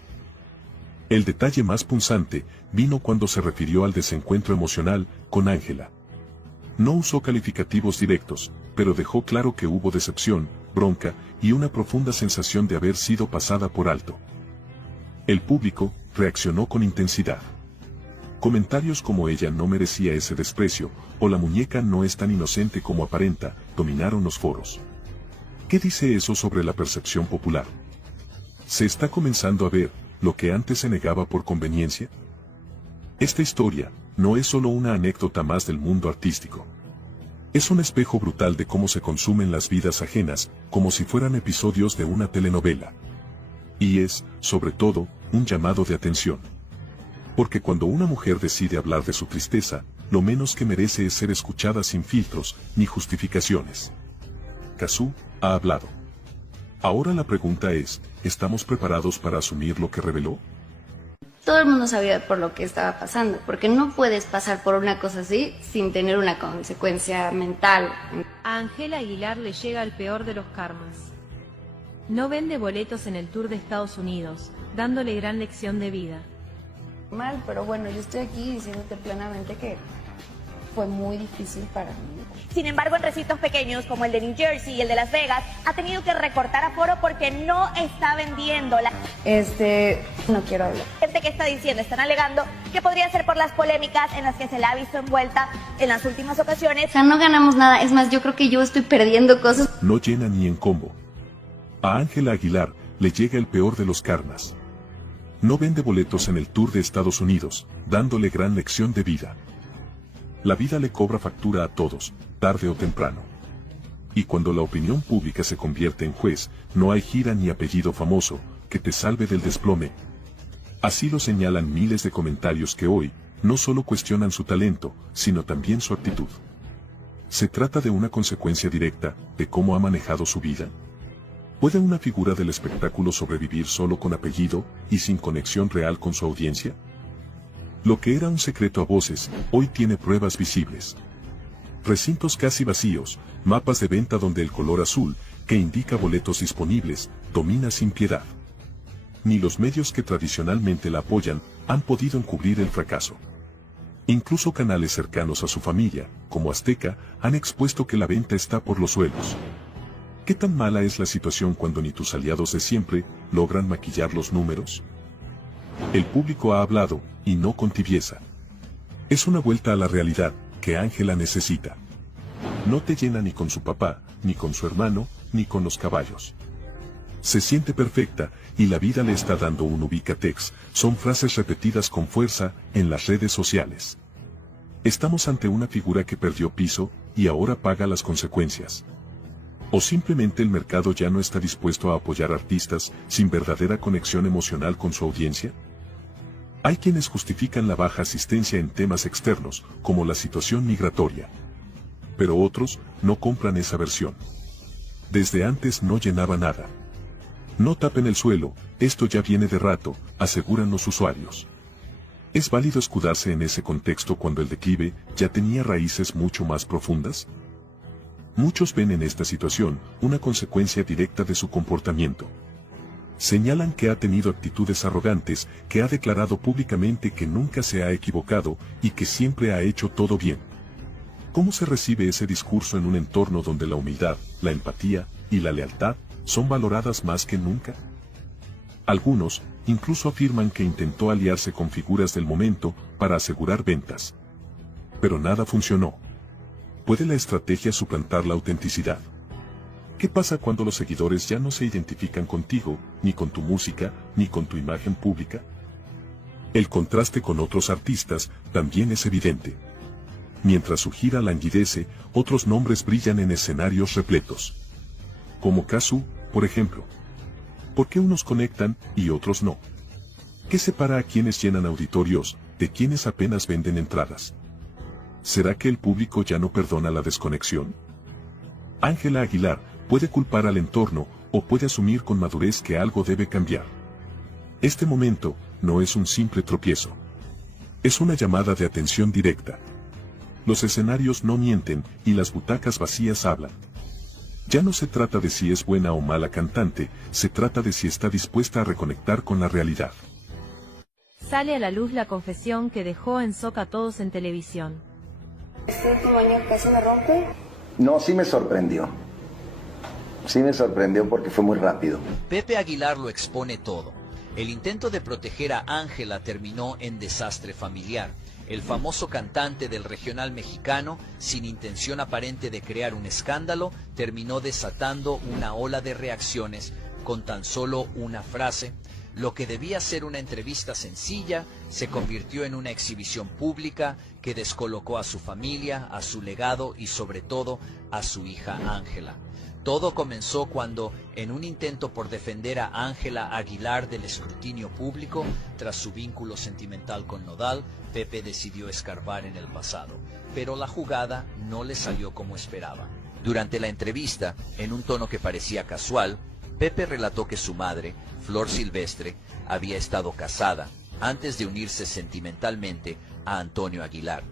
El detalle más punzante vino cuando se refirió al desencuentro emocional con Ángela. No usó calificativos directos, pero dejó claro que hubo decepción, bronca y una profunda sensación de haber sido pasada por alto. El público reaccionó con intensidad. Comentarios como ella no merecía ese desprecio, o la muñeca no es tan inocente como aparenta, dominaron los foros. ¿Qué dice eso sobre la percepción popular? ¿Se está comenzando a ver lo que antes se negaba por conveniencia? Esta historia no es solo una anécdota más del mundo artístico. Es un espejo brutal de cómo se consumen las vidas ajenas, como si fueran episodios de una telenovela. Y es, sobre todo, un llamado de atención. Porque cuando una mujer decide hablar de su tristeza, lo menos que merece es ser escuchada sin filtros ni justificaciones. Cazzu ha hablado. Ahora la pregunta es, ¿estamos preparados para asumir lo que reveló? Todo el mundo sabía por lo que estaba pasando, porque no puedes pasar por una cosa así sin tener una consecuencia mental. A Ángela Aguilar le llega el peor de los karmas. No vende boletos en el tour de Estados Unidos, dándole gran lección de vida. Mal, pero bueno, yo estoy aquí diciéndote plenamente que fue muy difícil para mí. Sin embargo, en recintos pequeños como el de New Jersey y el de Las Vegas, ha tenido que recortar aforo porque no está vendiendo. No quiero hablar. Gente que está diciendo, están alegando que podría ser por las polémicas en las que se la ha visto envuelta en las últimas ocasiones. O sea, no ganamos nada. Es más, yo creo que yo estoy perdiendo cosas. No llena ni en combo. A Ángela Aguilar le llega el peor de los karmas. No vende boletos en el tour de Estados Unidos, dándole gran lección de vida. La vida le cobra factura a todos, tarde o temprano. Y cuando la opinión pública se convierte en juez, no hay gira ni apellido famoso que te salve del desplome. Así lo señalan miles de comentarios que hoy no solo cuestionan su talento, sino también su actitud. ¿Se trata de una consecuencia directa de cómo ha manejado su vida? ¿Puede una figura del espectáculo sobrevivir solo con apellido y sin conexión real con su audiencia? Lo que era un secreto a voces, hoy tiene pruebas visibles. Recintos casi vacíos, mapas de venta donde el color azul, que indica boletos disponibles, domina sin piedad. Ni los medios que tradicionalmente la apoyan han podido encubrir el fracaso. Incluso canales cercanos a su familia, como Azteca, han expuesto que la venta está por los suelos. ¿Qué tan mala es la situación cuando ni tus aliados de siempre logran maquillar los números? El público ha hablado, y no con tibieza. Es una vuelta a la realidad que Ángela necesita. No te llena ni con su papá, ni con su hermano, ni con los caballos. Se siente perfecta, y la vida le está dando un ubicatex, son frases repetidas con fuerza en las redes sociales. Estamos ante una figura que perdió piso, y ahora paga las consecuencias. ¿O simplemente el mercado ya no está dispuesto a apoyar artistas sin verdadera conexión emocional con su audiencia? Hay quienes justifican la baja asistencia en temas externos, como la situación migratoria. Pero otros no compran esa versión. Desde antes no llenaba nada. No tapen el suelo, esto ya viene de rato, aseguran los usuarios. ¿Es válido escudarse en ese contexto cuando el declive ya tenía raíces mucho más profundas? Muchos ven en esta situación una consecuencia directa de su comportamiento. Señalan que ha tenido actitudes arrogantes, que ha declarado públicamente que nunca se ha equivocado y que siempre ha hecho todo bien. ¿Cómo se recibe ese discurso en un entorno donde la humildad, la empatía y la lealtad son valoradas más que nunca? Algunos incluso afirman que intentó aliarse con figuras del momento para asegurar ventas. Pero nada funcionó. ¿Puede la estrategia suplantar la autenticidad? ¿Qué pasa cuando los seguidores ya no se identifican contigo, ni con tu música, ni con tu imagen pública? El contraste con otros artistas también es evidente. Mientras su gira languidece, otros nombres brillan en escenarios repletos. Como Cazzu, por ejemplo. ¿Por qué unos conectan y otros no? ¿Qué separa a quienes llenan auditorios de quienes apenas venden entradas? ¿Será que el público ya no perdona la desconexión? Ángela Aguilar puede culpar al entorno o puede asumir con madurez que algo debe cambiar. Este momento no es un simple tropiezo. Es una llamada de atención directa. Los escenarios no mienten y las butacas vacías hablan. Ya no se trata de si es buena o mala cantante, se trata de si está dispuesta a reconectar con la realidad. Sale a la luz la confesión que dejó en shock a todos en televisión. ¿Este último año casi me rompe? No, sí me sorprendió. Sí me sorprendió porque fue muy rápido. Pepe Aguilar lo expone todo. El intento de proteger a Ángela terminó en desastre familiar. El famoso cantante del regional mexicano, sin intención aparente de crear un escándalo, terminó desatando una ola de reacciones con tan solo una frase. Lo que debía ser una entrevista sencilla se convirtió en una exhibición pública que descolocó a su familia, a su legado y sobre todo a su hija Ángela. Todo comenzó cuando, en un intento por defender a Ángela Aguilar del escrutinio público, tras su vínculo sentimental con Nodal, Pepe decidió escarbar en el pasado. Pero la jugada no le salió como esperaba. Durante la entrevista, en un tono que parecía casual, Pepe relató que su madre, Flor Silvestre, había estado casada antes de unirse sentimentalmente a Antonio Aguilar.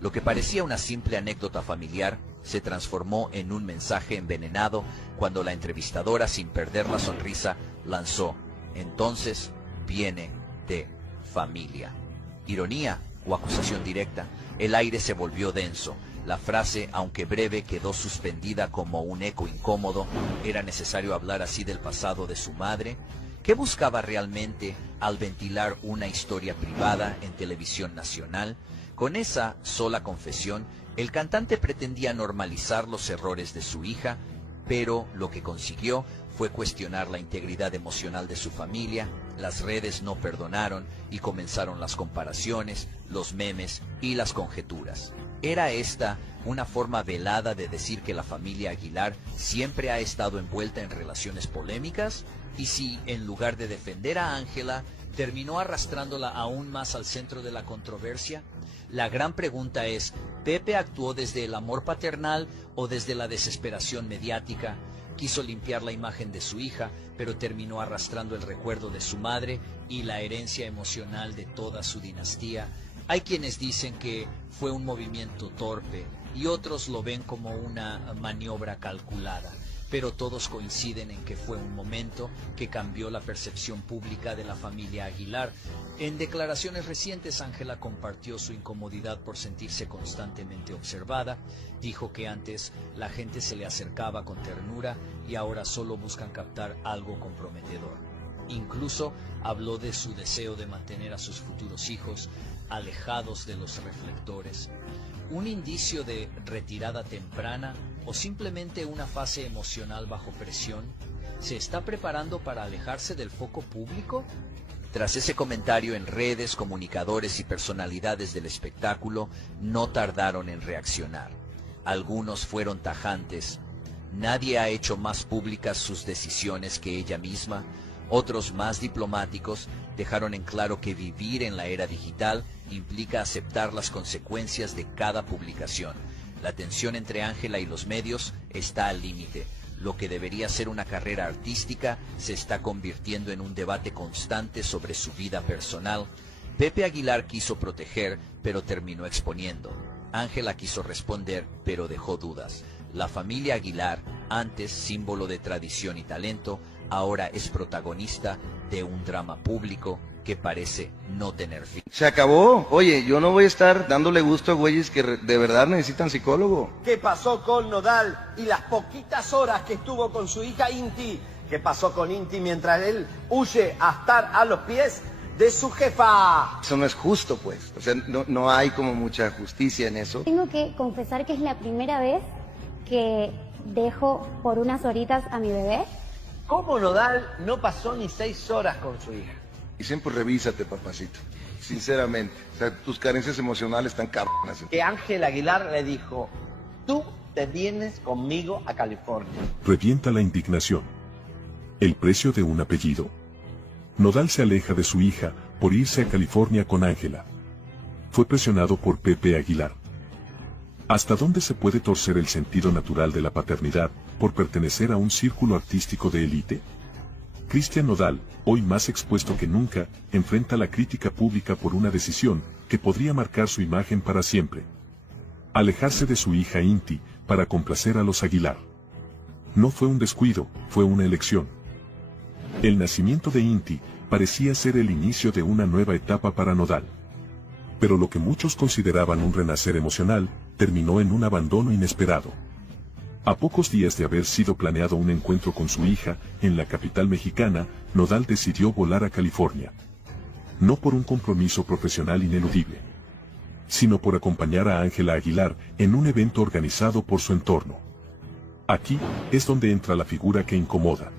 Lo que parecía una simple anécdota familiar se transformó en un mensaje envenenado cuando la entrevistadora, sin perder la sonrisa, lanzó: entonces viene de familia. Ironía o acusación directa, el aire se volvió denso. La frase, aunque breve, quedó suspendida como un eco incómodo. ¿Era necesario hablar así del pasado de su madre? ¿Qué buscaba realmente al ventilar una historia privada en televisión nacional? Con esa sola confesión, el cantante pretendía normalizar los errores de su hija, pero lo que consiguió fue cuestionar la integridad emocional de su familia. Las redes no perdonaron y comenzaron las comparaciones, los memes y las conjeturas. ¿Era esta una forma velada de decir que la familia Aguilar siempre ha estado envuelta en relaciones polémicas? ¿Y si, en lugar de defender a Ángela, terminó arrastrándola aún más al centro de la controversia? La gran pregunta es, ¿Pepe actuó desde el amor paternal o desde la desesperación mediática? Quiso limpiar la imagen de su hija, pero terminó arrastrando el recuerdo de su madre y la herencia emocional de toda su dinastía. Hay quienes dicen que fue un movimiento torpe y otros lo ven como una maniobra calculada, pero todos coinciden en que fue un momento que cambió la percepción pública de la familia Aguilar. En declaraciones recientes, Ángela compartió su incomodidad por sentirse constantemente observada. Dijo que antes la gente se le acercaba con ternura y ahora solo buscan captar algo comprometedor. Incluso habló de su deseo de mantener a sus futuros hijos alejados de los reflectores. ¿Un indicio de retirada temprana o simplemente una fase emocional bajo presión? ¿Se está preparando para alejarse del foco público? Tras ese comentario en redes, comunicadores y personalidades del espectáculo no tardaron en reaccionar. Algunos fueron tajantes. Nadie ha hecho más públicas sus decisiones que ella misma. Otros, más diplomáticos, dejaron en claro que vivir en la era digital implica aceptar las consecuencias de cada publicación. La tensión entre Ángela y los medios está al límite. Lo que debería ser una carrera artística se está convirtiendo en un debate constante sobre su vida personal. Pepe Aguilar quiso proteger, pero terminó exponiendo. Ángela quiso responder, pero dejó dudas. La familia Aguilar, antes símbolo de tradición y talento, ahora es protagonista de un drama público que parece no tener fin. Se acabó. Oye, yo no voy a estar dándole gusto a güeyes que de verdad necesitan psicólogo. ¿Qué pasó con Nodal y las poquitas horas que estuvo con su hija Inti? ¿Qué pasó con Inti mientras él huye a estar a los pies de su jefa? Eso no es justo, pues. O sea, no hay como mucha justicia en eso. Tengo que confesar que es la primera vez que dejo por unas horitas a mi bebé. ¿Cómo Nodal no pasó ni 6 horas con su hija? Dicen, pues revísate, papacito. Sinceramente. O sea, tus carencias emocionales están cabronas. Que Ángela Aguilar le dijo, tú te vienes conmigo a California. Revienta la indignación. ¿El precio de un apellido? Nodal se aleja de su hija por irse a California con Ángela. Fue presionado por Pepe Aguilar. ¿Hasta dónde se puede torcer el sentido natural de la paternidad por pertenecer a un círculo artístico de élite? Cristian Nodal, hoy más expuesto que nunca, enfrenta la crítica pública por una decisión que podría marcar su imagen para siempre. Alejarse de su hija Inti para complacer a los Aguilar. No fue un descuido, fue una elección. El nacimiento de Inti parecía ser el inicio de una nueva etapa para Nodal. Pero lo que muchos consideraban un renacer emocional, terminó en un abandono inesperado. A pocos días de haber sido planeado un encuentro con su hija en la capital mexicana, Nodal decidió volar a California. No por un compromiso profesional ineludible, sino por acompañar a Ángela Aguilar en un evento organizado por su entorno. Aquí es donde entra la figura que incomoda.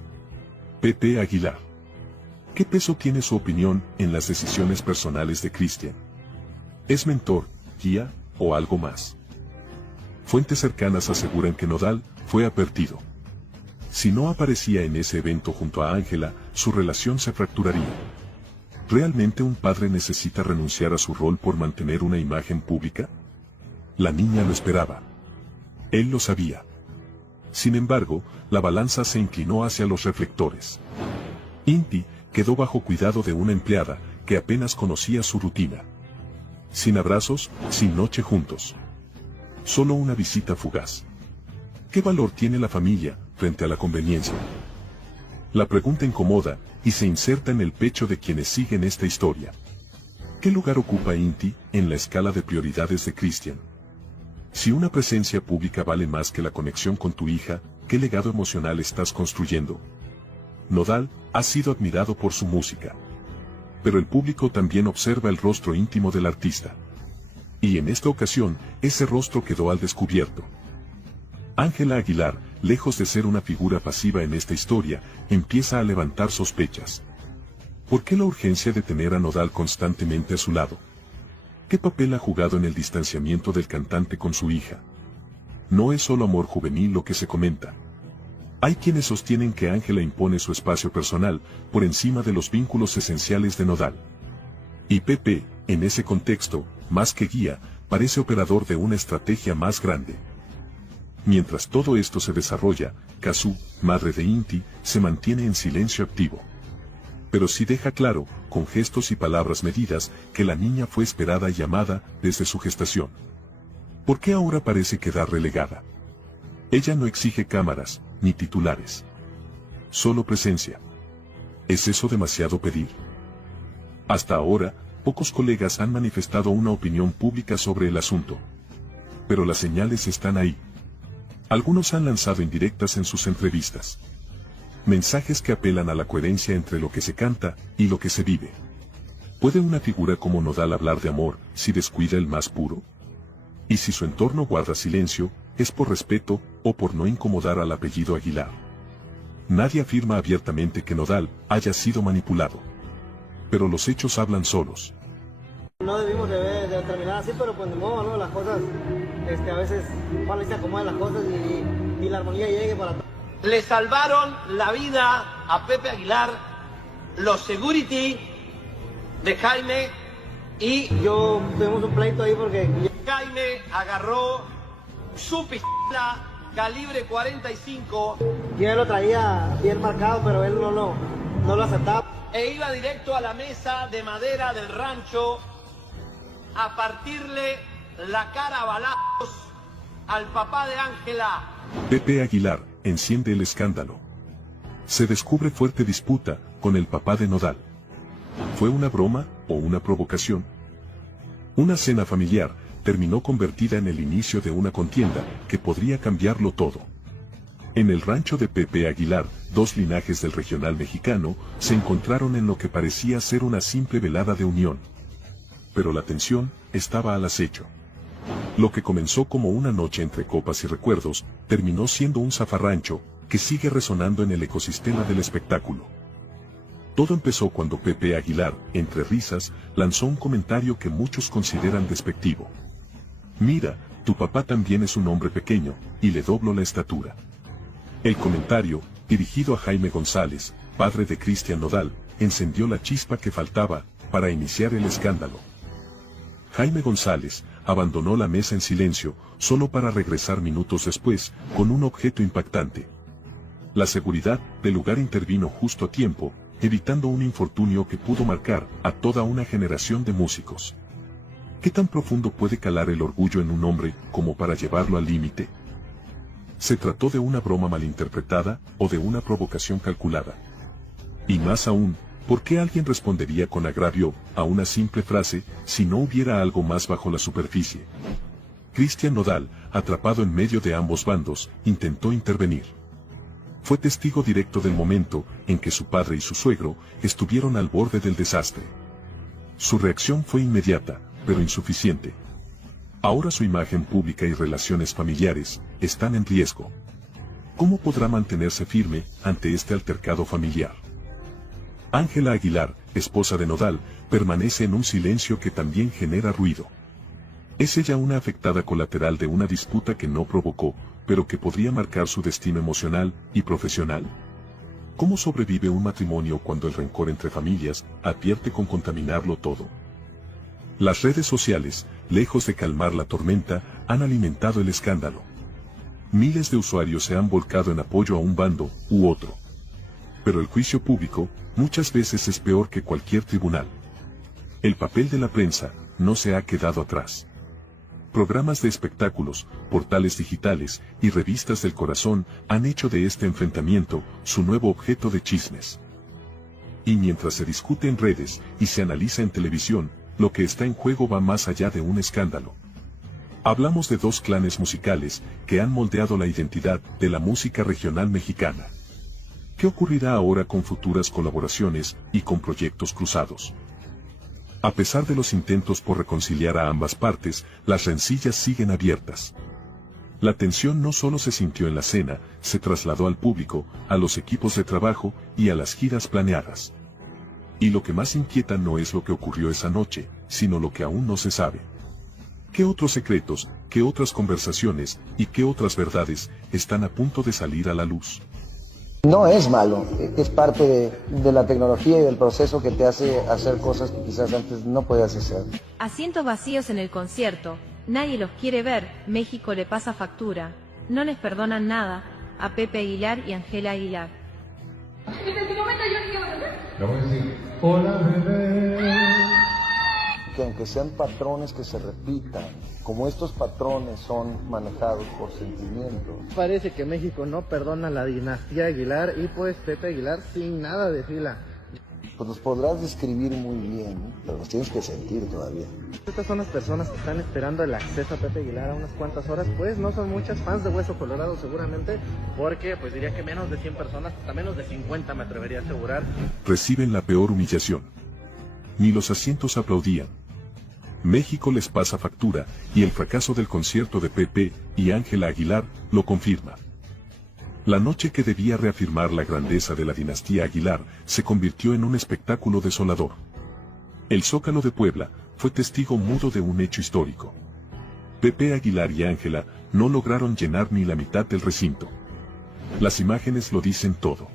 Pepe Aguilar. ¿Qué peso tiene su opinión en las decisiones personales de Cristian? ¿Es mentor, guía o algo más? Fuentes cercanas aseguran que Nodal fue advertido. Si no aparecía en ese evento junto a Ángela, su relación se fracturaría. ¿Realmente un padre necesita renunciar a su rol por mantener una imagen pública? La niña lo esperaba. Él lo sabía. Sin embargo, la balanza se inclinó hacia los reflectores. Inti quedó bajo cuidado de una empleada que apenas conocía su rutina. Sin abrazos, sin noche juntos. Solo una visita fugaz. ¿Qué valor tiene la familia frente a la conveniencia? La pregunta incomoda y se inserta en el pecho de quienes siguen esta historia. ¿Qué lugar ocupa Inti en la escala de prioridades de Cristian? Si una presencia pública vale más que la conexión con tu hija, ¿qué legado emocional estás construyendo? Nodal ha sido admirado por su música. Pero el público también observa el rostro íntimo del artista. Y en esta ocasión, ese rostro quedó al descubierto. Ángela Aguilar, lejos de ser una figura pasiva en esta historia, empieza a levantar sospechas. ¿Por qué la urgencia de tener a Nodal constantemente a su lado? ¿Qué papel ha jugado en el distanciamiento del cantante con su hija? No es solo amor juvenil lo que se comenta. Hay quienes sostienen que Ángela impone su espacio personal por encima de los vínculos esenciales de Nodal. Y Pepe, en ese contexto, más que guía, parece operador de una estrategia más grande. Mientras todo esto se desarrolla, Cazzu, madre de Inti, se mantiene en silencio activo. Pero sí deja claro, con gestos y palabras medidas, que la niña fue esperada y amada desde su gestación. ¿Por qué ahora parece quedar relegada? Ella no exige cámaras, ni titulares. Solo presencia. ¿Es eso demasiado pedir? Hasta ahora, pocos colegas han manifestado una opinión pública sobre el asunto. Pero las señales están ahí. Algunos han lanzado indirectas en sus entrevistas. Mensajes que apelan a la coherencia entre lo que se canta y lo que se vive. ¿Puede una figura como Nodal hablar de amor si descuida el más puro? Y si su entorno guarda silencio, ¿es por respeto o por no incomodar al apellido Aguilar? Nadie afirma abiertamente que Nodal haya sido manipulado. Pero los hechos hablan solos. No debimos de terminar así, pero pues de modo, ¿no? Las cosas, a veces, ojalá se acomoden las cosas y la armonía llegue para todos. Le salvaron la vida a Pepe Aguilar los security de Jaime y yo tuvimos un pleito ahí porque Jaime agarró su pistola calibre 45. Yo ya lo traía bien marcado, pero él no lo aceptaba. E iba directo a la mesa de madera del rancho a partirle la cara a balazos al papá de Ángela. Pepe Aguilar enciende el escándalo. Se descubre fuerte disputa con el papá de Nodal. ¿Fue una broma o una provocación? Una cena familiar terminó convertida en el inicio de una contienda que podría cambiarlo todo. En el rancho de Pepe Aguilar, dos linajes del regional mexicano se encontraron en lo que parecía ser una simple velada de unión. Pero la tensión estaba al acecho. Lo que comenzó como una noche entre copas y recuerdos, terminó siendo un zafarrancho que sigue resonando en el ecosistema del espectáculo. Todo empezó cuando Pepe Aguilar, entre risas, lanzó un comentario que muchos consideran despectivo. Mira, tu papá también es un hombre pequeño, y le doblo la estatura. El comentario, dirigido a Jaime González, padre de Kuno and Nodal, encendió la chispa que faltaba para iniciar el escándalo. Jaime González abandonó la mesa en silencio, solo para regresar minutos después, con un objeto impactante. La seguridad del lugar intervino justo a tiempo, evitando un infortunio que pudo marcar a toda una generación de músicos. ¿Qué tan profundo puede calar el orgullo en un hombre como para llevarlo al límite? ¿Se trató de una broma malinterpretada o de una provocación calculada? Y más aún, ¿por qué alguien respondería con agravio a una simple frase si no hubiera algo más bajo la superficie? Kuno and Nodal, atrapado en medio de ambos bandos, intentó intervenir. Fue testigo directo del momento en que su padre y su suegro estuvieron al borde del desastre. Su reacción fue inmediata, pero insuficiente. Ahora su imagen pública y relaciones familiares están en riesgo. ¿Cómo podrá mantenerse firme ante este altercado familiar? Ángela Aguilar, esposa de Nodal, permanece en un silencio que también genera ruido. ¿Es ella una afectada colateral de una disputa que no provocó, pero que podría marcar su destino emocional y profesional? ¿Cómo sobrevive un matrimonio cuando el rencor entre familias advierte con contaminarlo todo? Las redes sociales, lejos de calmar la tormenta, han alimentado el escándalo. Miles de usuarios se han volcado en apoyo a un bando u otro. Pero el juicio público, muchas veces es peor que cualquier tribunal. El papel de la prensa no se ha quedado atrás. Programas de espectáculos, portales digitales y revistas del corazón han hecho de este enfrentamiento su nuevo objeto de chismes. Y mientras se discute en redes y se analiza en televisión, lo que está en juego va más allá de un escándalo. Hablamos de dos clanes musicales que han moldeado la identidad de la música regional mexicana. ¿Qué ocurrirá ahora con futuras colaboraciones y con proyectos cruzados? A pesar de los intentos por reconciliar a ambas partes, las rencillas siguen abiertas. La tensión no solo se sintió en la cena, se trasladó al público, a los equipos de trabajo y a las giras planeadas. Y lo que más inquieta no es lo que ocurrió esa noche, sino lo que aún no se sabe. ¿Qué otros secretos, qué otras conversaciones y qué otras verdades están a punto de salir a la luz? No es malo, es parte de la tecnología y del proceso que te hace hacer cosas que quizás antes no podías hacer. Asientos vacíos en el concierto, nadie los quiere ver, México le pasa factura, no les perdonan nada a Pepe Aguilar y Ángela Aguilar. Hola, bebé. Que aunque sean patrones que se repitan, como estos patrones son manejados por sentimientos. Parece que México no perdona a la dinastía Aguilar y pues Pepe Aguilar sin nada de fila. Pues los podrás describir muy bien, pero los tienes que sentir todavía. Estas son las personas que están esperando el acceso a Pepe Aguilar a unas cuantas horas, pues no son muchas fans de Hueso Colorado seguramente, porque pues diría que menos de 100 personas, hasta menos de 50 me atrevería a asegurar. Reciben la peor humillación. Ni los asientos aplaudían. México les pasa factura, y el fracaso del concierto de Pepe y Ángela Aguilar lo confirma. La noche que debía reafirmar la grandeza de la dinastía Aguilar se convirtió en un espectáculo desolador. El Zócalo de Puebla fue testigo mudo de un hecho histórico. Pepe Aguilar y Ángela no lograron llenar ni la mitad del recinto. Las imágenes lo dicen todo.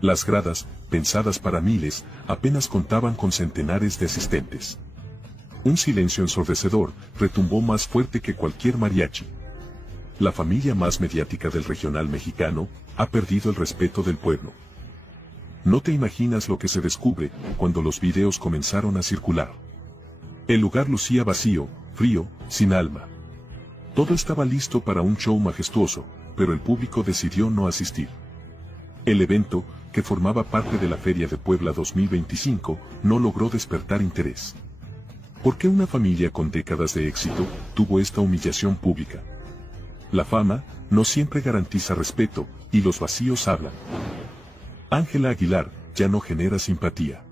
Las gradas pensadas para miles, apenas contaban con centenares de asistentes. Un silencio ensordecedor retumbó más fuerte que cualquier mariachi. La familia más mediática del regional mexicano ha perdido el respeto del pueblo. No te imaginas lo que se descubre cuando los videos comenzaron a circular. El lugar lucía vacío, frío, sin alma. Todo estaba listo para un show majestuoso, pero el público decidió no asistir. El evento, que formaba parte de la Feria de Puebla 2025, no logró despertar interés. ¿Por qué una familia con décadas de éxito tuvo esta humillación pública? La fama no siempre garantiza respeto, y los vacíos hablan. Ángela Aguilar ya no genera simpatía.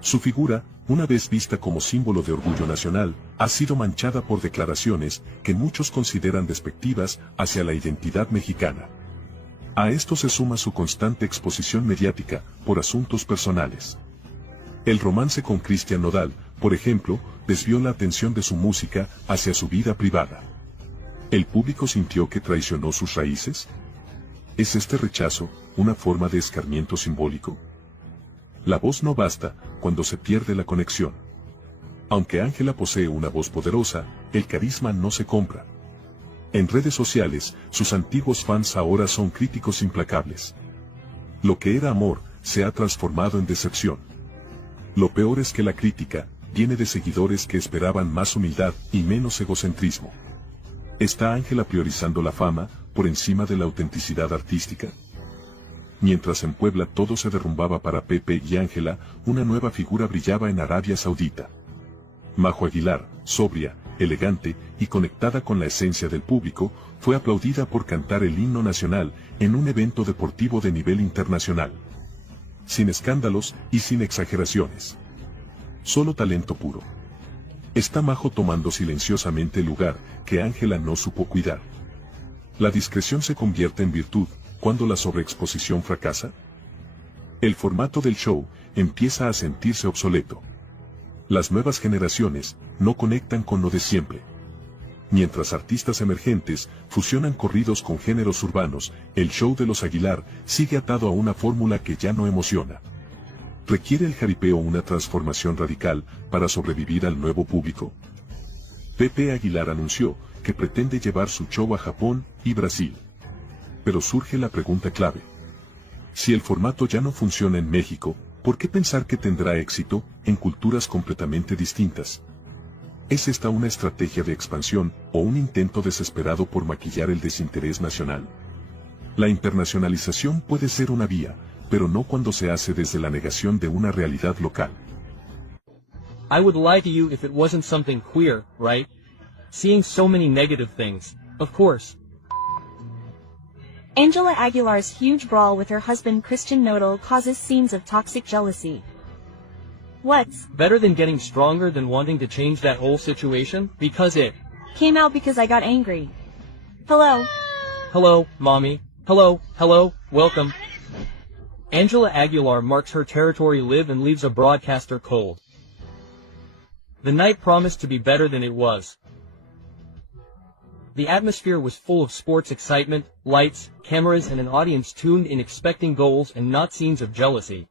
Su figura, una vez vista como símbolo de orgullo nacional, ha sido manchada por declaraciones que muchos consideran despectivas hacia la identidad mexicana. A esto se suma su constante exposición mediática por asuntos personales. El romance con Kuno and Nodal, por ejemplo, desvió la atención de su música hacia su vida privada. ¿El público sintió que traicionó sus raíces? ¿Es este rechazo una forma de escarmiento simbólico? La voz no basta cuando se pierde la conexión. Aunque Ángela posee una voz poderosa, el carisma no se compra. En redes sociales, sus antiguos fans ahora son críticos implacables. Lo que era amor se ha transformado en decepción. Lo peor es que la crítica viene de seguidores que esperaban más humildad y menos egocentrismo. ¿Está Ángela priorizando la fama por encima de la autenticidad artística? Mientras en Puebla todo se derrumbaba para Pepe y Ángela, una nueva figura brillaba en Arabia Saudita. Majo Aguilar, sobria, elegante y conectada con la esencia del público, fue aplaudida por cantar el himno nacional en un evento deportivo de nivel internacional. Sin escándalos y sin exageraciones. Solo talento puro. Está Majo tomando silenciosamente el lugar que Ángela no supo cuidar. ¿La discreción se convierte en virtud cuando la sobreexposición fracasa? El formato del show empieza a sentirse obsoleto. Las nuevas generaciones no conectan con lo de siempre. Mientras artistas emergentes fusionan corridos con géneros urbanos, el show de los Aguilar sigue atado a una fórmula que ya no emociona. ¿Requiere el jaripeo una transformación radical para sobrevivir al nuevo público? Pepe Aguilar anunció que pretende llevar su show a Japón y Brasil. Pero surge la pregunta clave. Si el formato ya no funciona en México, ¿por qué pensar que tendrá éxito en culturas completamente distintas? ¿Es esta una estrategia de expansión o un intento desesperado por maquillar el desinterés nacional? La internacionalización puede ser una vía, pero no cuando se hace desde la negación de una realidad local. I would lie to you if it wasn't something queer, right? Seeing so many negative things, of course. Angela Aguilar's huge brawl with her husband Kuno and Nodal causes scenes of toxic jealousy. What's better than getting stronger than wanting to change that whole situation? Because it came out because I got angry. Hello. Hello, mommy. Hello, welcome. Angela Aguilar marks her territory live and leaves a broadcaster cold. The night promised to be better than it was. The atmosphere was full of sports excitement, lights, cameras and an audience tuned in expecting goals and not scenes of jealousy.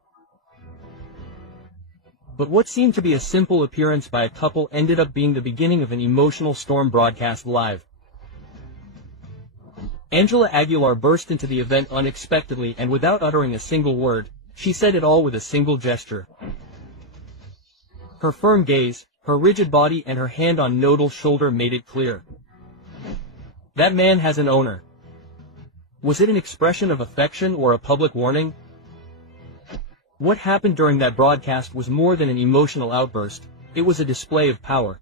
But what seemed to be a simple appearance by a couple ended up being the beginning of an emotional storm broadcast live. Angela Aguilar burst into the event unexpectedly and without uttering a single word, she said it all with a single gesture. Her firm gaze, her rigid body and her hand on Nodal's shoulder made it clear. That man has an owner. Was it an expression of affection or a public warning? What happened during that broadcast was more than an emotional outburst, it was a display of power.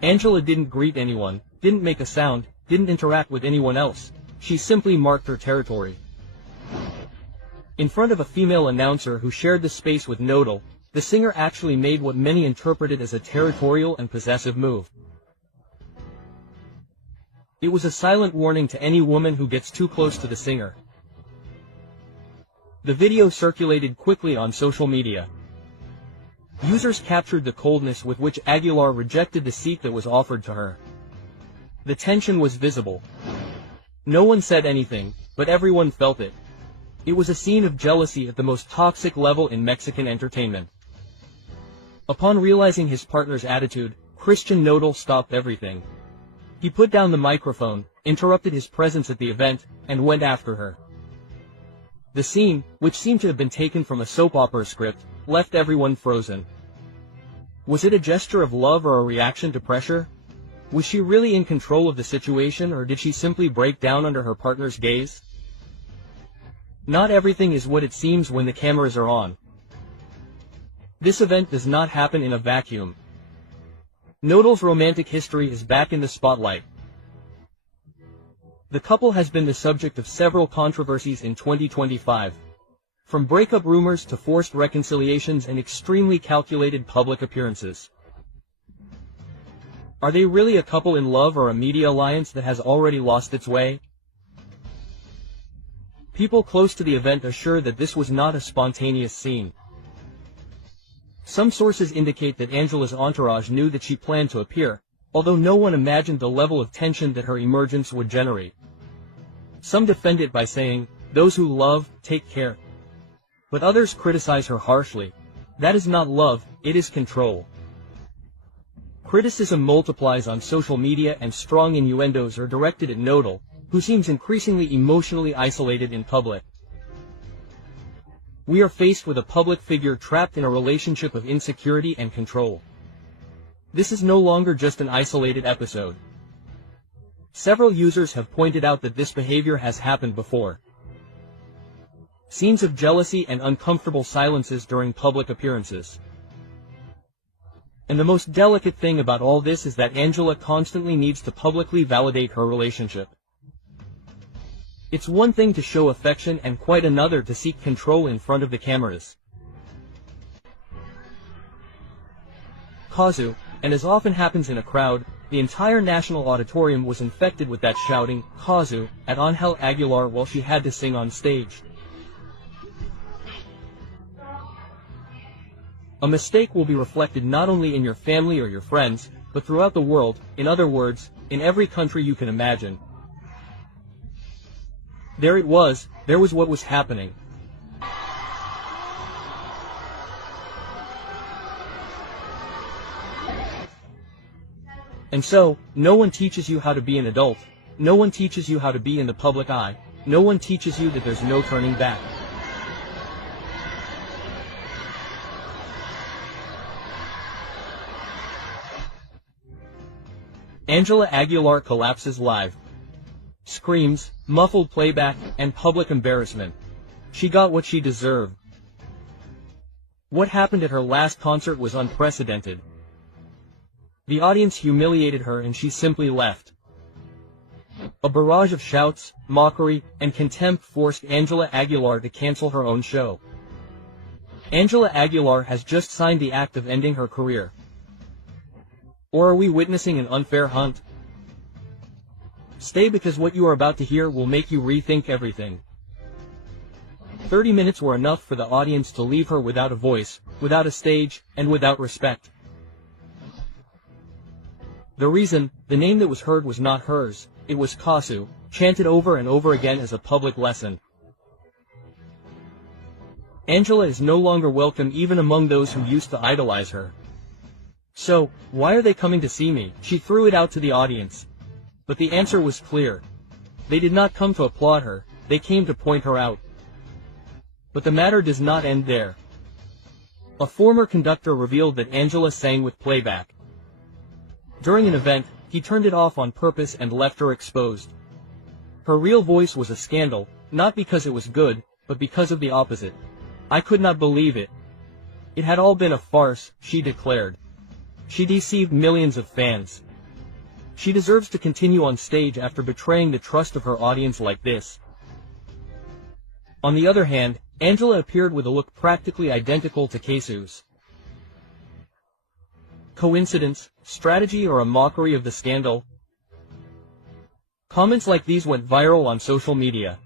Angela didn't greet anyone, didn't make a sound, didn't interact with anyone else, she simply marked her territory. In front of a female announcer who shared the space with Nodal, the singer actually made what many interpreted as a territorial and possessive move. It was a silent warning to any woman who gets too close to the singer. The video circulated quickly on social media. Users captured the coldness with which Aguilar rejected the seat that was offered to her. The tension was visible. No one said anything, but everyone felt it. It was a scene of jealousy at the most toxic level in Mexican entertainment. Upon realizing his partner's attitude, Kuno and Nodal stopped everything. He put down the microphone, interrupted his presence at the event, and went after her. The scene, which seemed to have been taken from a soap opera script, left everyone frozen. Was it a gesture of love or a reaction to pressure? Was she really in control of the situation, or did she simply break down under her partner's gaze? Not everything is what it seems when the cameras are on. This event does not happen in a vacuum. Nodal's romantic history is back in the spotlight. The couple has been the subject of several controversies in 2025. From breakup rumors to forced reconciliations and extremely calculated public appearances. Are they really a couple in love or a media alliance that has already lost its way? People close to the event assure that this was not a spontaneous scene. Some sources indicate that Angela's entourage knew that she planned to appear, although no one imagined the level of tension that her emergence would generate. Some defend it by saying, "Those who love, take care." But others criticize her harshly. That is not love, it is control. Criticism multiplies on social media and strong innuendos are directed at Nodal, who seems increasingly emotionally isolated in public. We are faced with a public figure trapped in a relationship of insecurity and control. This is no longer just an isolated episode. Several users have pointed out that this behavior has happened before. Scenes of jealousy and uncomfortable silences during public appearances. And the most delicate thing about all this is that Angela constantly needs to publicly validate her relationship. It's one thing to show affection and quite another to seek control in front of the cameras. Cazzu, and as often happens in a crowd, the entire national auditorium was infected with that shouting, "Cazzu," at Ángela Aguilar while she had to sing on stage. A mistake will be reflected not only in your family or your friends, but throughout the world, in other words, in every country you can imagine. There it was, there was what was happening. And so, no one teaches you how to be an adult, no one teaches you how to be in the public eye, no one teaches you that there's no turning back. Angela Aguilar collapses live. Screams, muffled playback, and public embarrassment. She got what she deserved. What happened at her last concert was unprecedented. The audience humiliated her and she simply left. A barrage of shouts, mockery, and contempt forced Angela Aguilar to cancel her own show. Angela Aguilar has just signed the act of ending her career. Or are we witnessing an unfair hunt? Stay, because what you are about to hear will make you rethink everything. 30 minutes were enough for the audience to leave her without a voice, without a stage, and without respect. The reason, the name that was heard was not hers, it was Cazzu, chanted over and over again as a public lesson. Angela is no longer welcome even among those who used to idolize her. So, why are they coming to see me? She threw it out to the audience. But the answer was clear. They did not come to applaud her, they came to point her out. But the matter does not end there. A former conductor revealed that Angela sang with playback. During an event, he turned it off on purpose and left her exposed. Her real voice was a scandal, not because it was good, but because of the opposite. I could not believe it. It had all been a farce, she declared. She deceived millions of fans. She deserves to continue on stage after betraying the trust of her audience like this. On the other hand, Angela appeared with a look practically identical to Cazzu's. Coincidence, strategy, or a mockery of the scandal? Comments like these went viral on social media.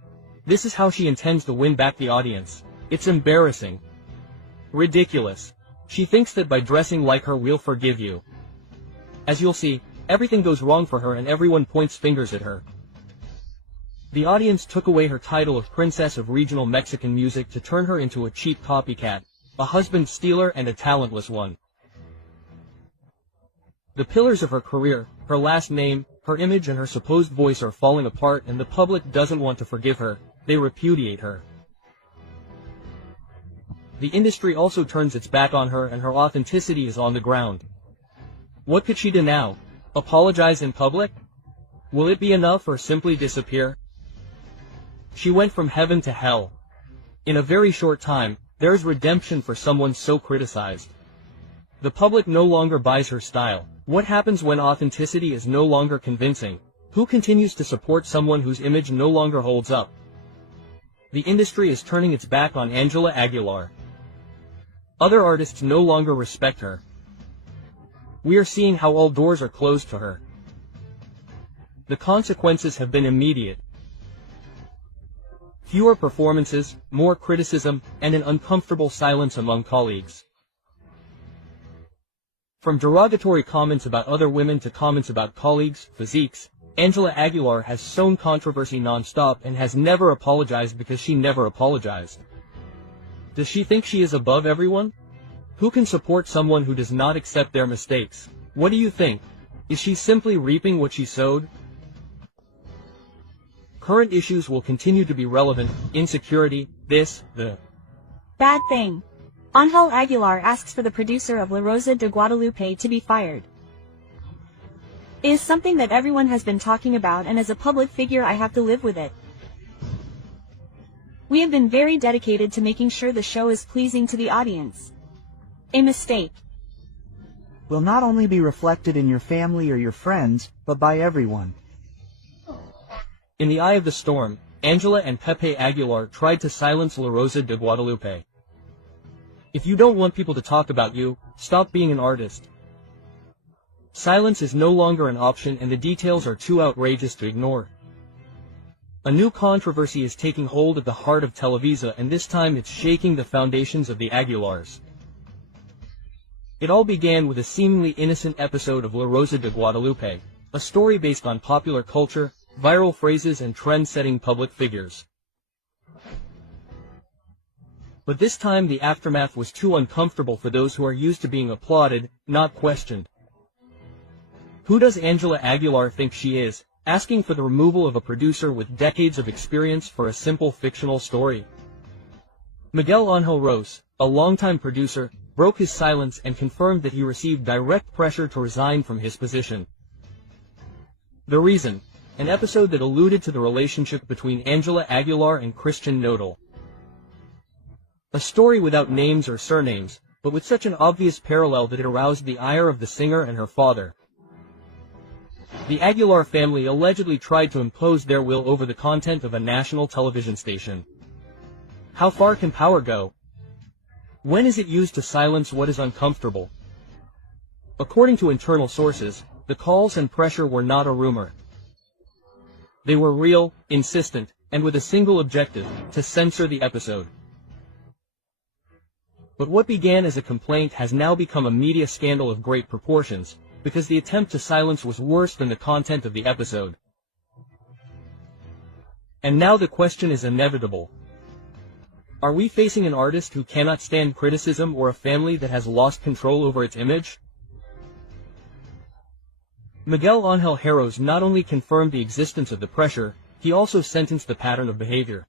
This is how she intends to win back the audience. It's embarrassing. Ridiculous. She thinks that by dressing like her we'll forgive you. As you'll see, everything goes wrong for her and everyone points fingers at her. The audience took away her title of Princess of Regional Mexican Music to turn her into a cheap copycat, a husband stealer and a talentless one. The pillars of her career, her last name, her image and her supposed voice are falling apart, and the public doesn't want to forgive her, they repudiate her. The industry also turns its back on her and her authenticity is on the ground. What could she do now? Apologize in public? Will it be enough or simply disappear? She went from heaven to hell. In a very short time, there is redemption for someone so criticized. The public no longer buys her style. What happens when authenticity is no longer convincing? Who continues to support someone whose image no longer holds up? The industry is turning its back on Angela Aguilar. Other artists no longer respect her. We are seeing how all doors are closed to her. The consequences have been immediate. Fewer performances, more criticism, and an uncomfortable silence among colleagues. From derogatory comments about other women to comments about colleagues' physiques, Angela Aguilar has sown controversy non-stop and has never apologized because she never apologized. Does she think she is above everyone? Who can support someone who does not accept their mistakes? What do you think? Is she simply reaping what she sowed? Current issues will continue to be relevant: insecurity, the bad thing. Ángela Aguilar asks for the producer of La Rosa de Guadalupe to be fired. It is something that everyone has been talking about, and as a public figure I have to live with it. We have been very dedicated to making sure the show is pleasing to the audience. A mistake will not only be reflected in your family or your friends, but by everyone. In the eye of the storm, Angela and Pepe Aguilar tried to silence La Rosa de Guadalupe. If you don't want people to talk about you, stop being an artist. Silence is no longer an option and the details are too outrageous to ignore. A new controversy is taking hold at the heart of Televisa, and this time it's shaking the foundations of the Aguilars. It all began with a seemingly innocent episode of La Rosa de Guadalupe, a story based on popular culture, viral phrases and trend-setting public figures. But this time the aftermath was too uncomfortable for those who are used to being applauded, not questioned. Who does Angela Aguilar think she is, asking for the removal of a producer with decades of experience for a simple fictional story? Miguel Ángel Ros, a longtime producer, broke his silence and confirmed that he received direct pressure to resign from his position. The reason? An episode that alluded to the relationship between Angela Aguilar and Kuno and Nodal. A story without names or surnames, but with such an obvious parallel that it aroused the ire of the singer and her father. The Aguilar family allegedly tried to impose their will over the content of a national television station. How far can power go? When is it used to silence what is uncomfortable? According to internal sources, the calls and pressure were not a rumor. They were real, insistent, and with a single objective: to censor the episode. But what began as a complaint has now become a media scandal of great proportions, because the attempt to silence was worse than the content of the episode. And now the question is inevitable. Are we facing an artist who cannot stand criticism or a family that has lost control over its image? Miguel Ángel Ros not only confirmed the existence of the pressure, he also sentenced the pattern of behavior.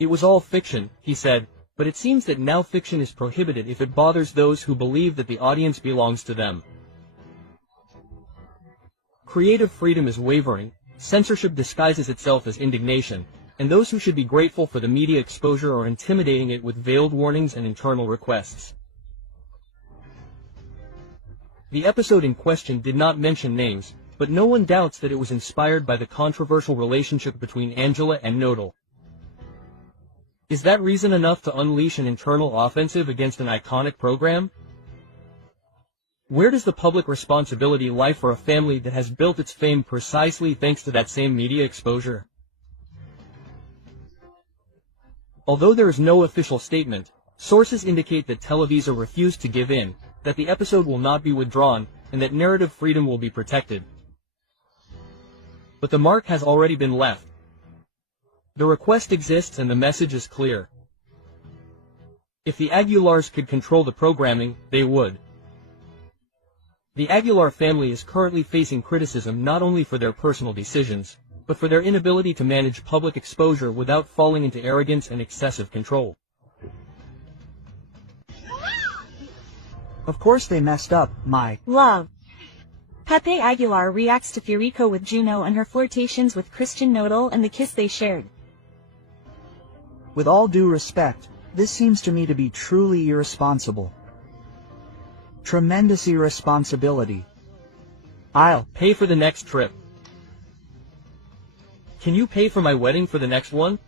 It was all fiction, he said, but it seems that now fiction is prohibited if it bothers those who believe that the audience belongs to them. Creative freedom is wavering, censorship disguises itself as indignation, and those who should be grateful for the media exposure are intimidating it with veiled warnings and internal requests. The episode in question did not mention names, but no one doubts that it was inspired by the controversial relationship between Angela and Nodal. Is that reason enough to unleash an internal offensive against an iconic program? Where does the public responsibility lie for a family that has built its fame precisely thanks to that same media exposure? Although there is no official statement, sources indicate that Televisa refused to give in, that the episode will not be withdrawn, and that narrative freedom will be protected. But the mark has already been left, The request exists and the message is clear. If the Aguilars could control the programming, they would. The Aguilar family is currently facing criticism not only for their personal decisions, but for their inability to manage public exposure without falling into arrogance and excessive control. Of course they messed up, my love. Pepe Aguilar reacts to Furico with Juno and her flirtations with Kuno and Nodal and the kiss they shared. With all due respect, this seems to me to be truly irresponsible. Tremendous irresponsibility. I'll pay for the next trip. Can you pay for my wedding for the next one?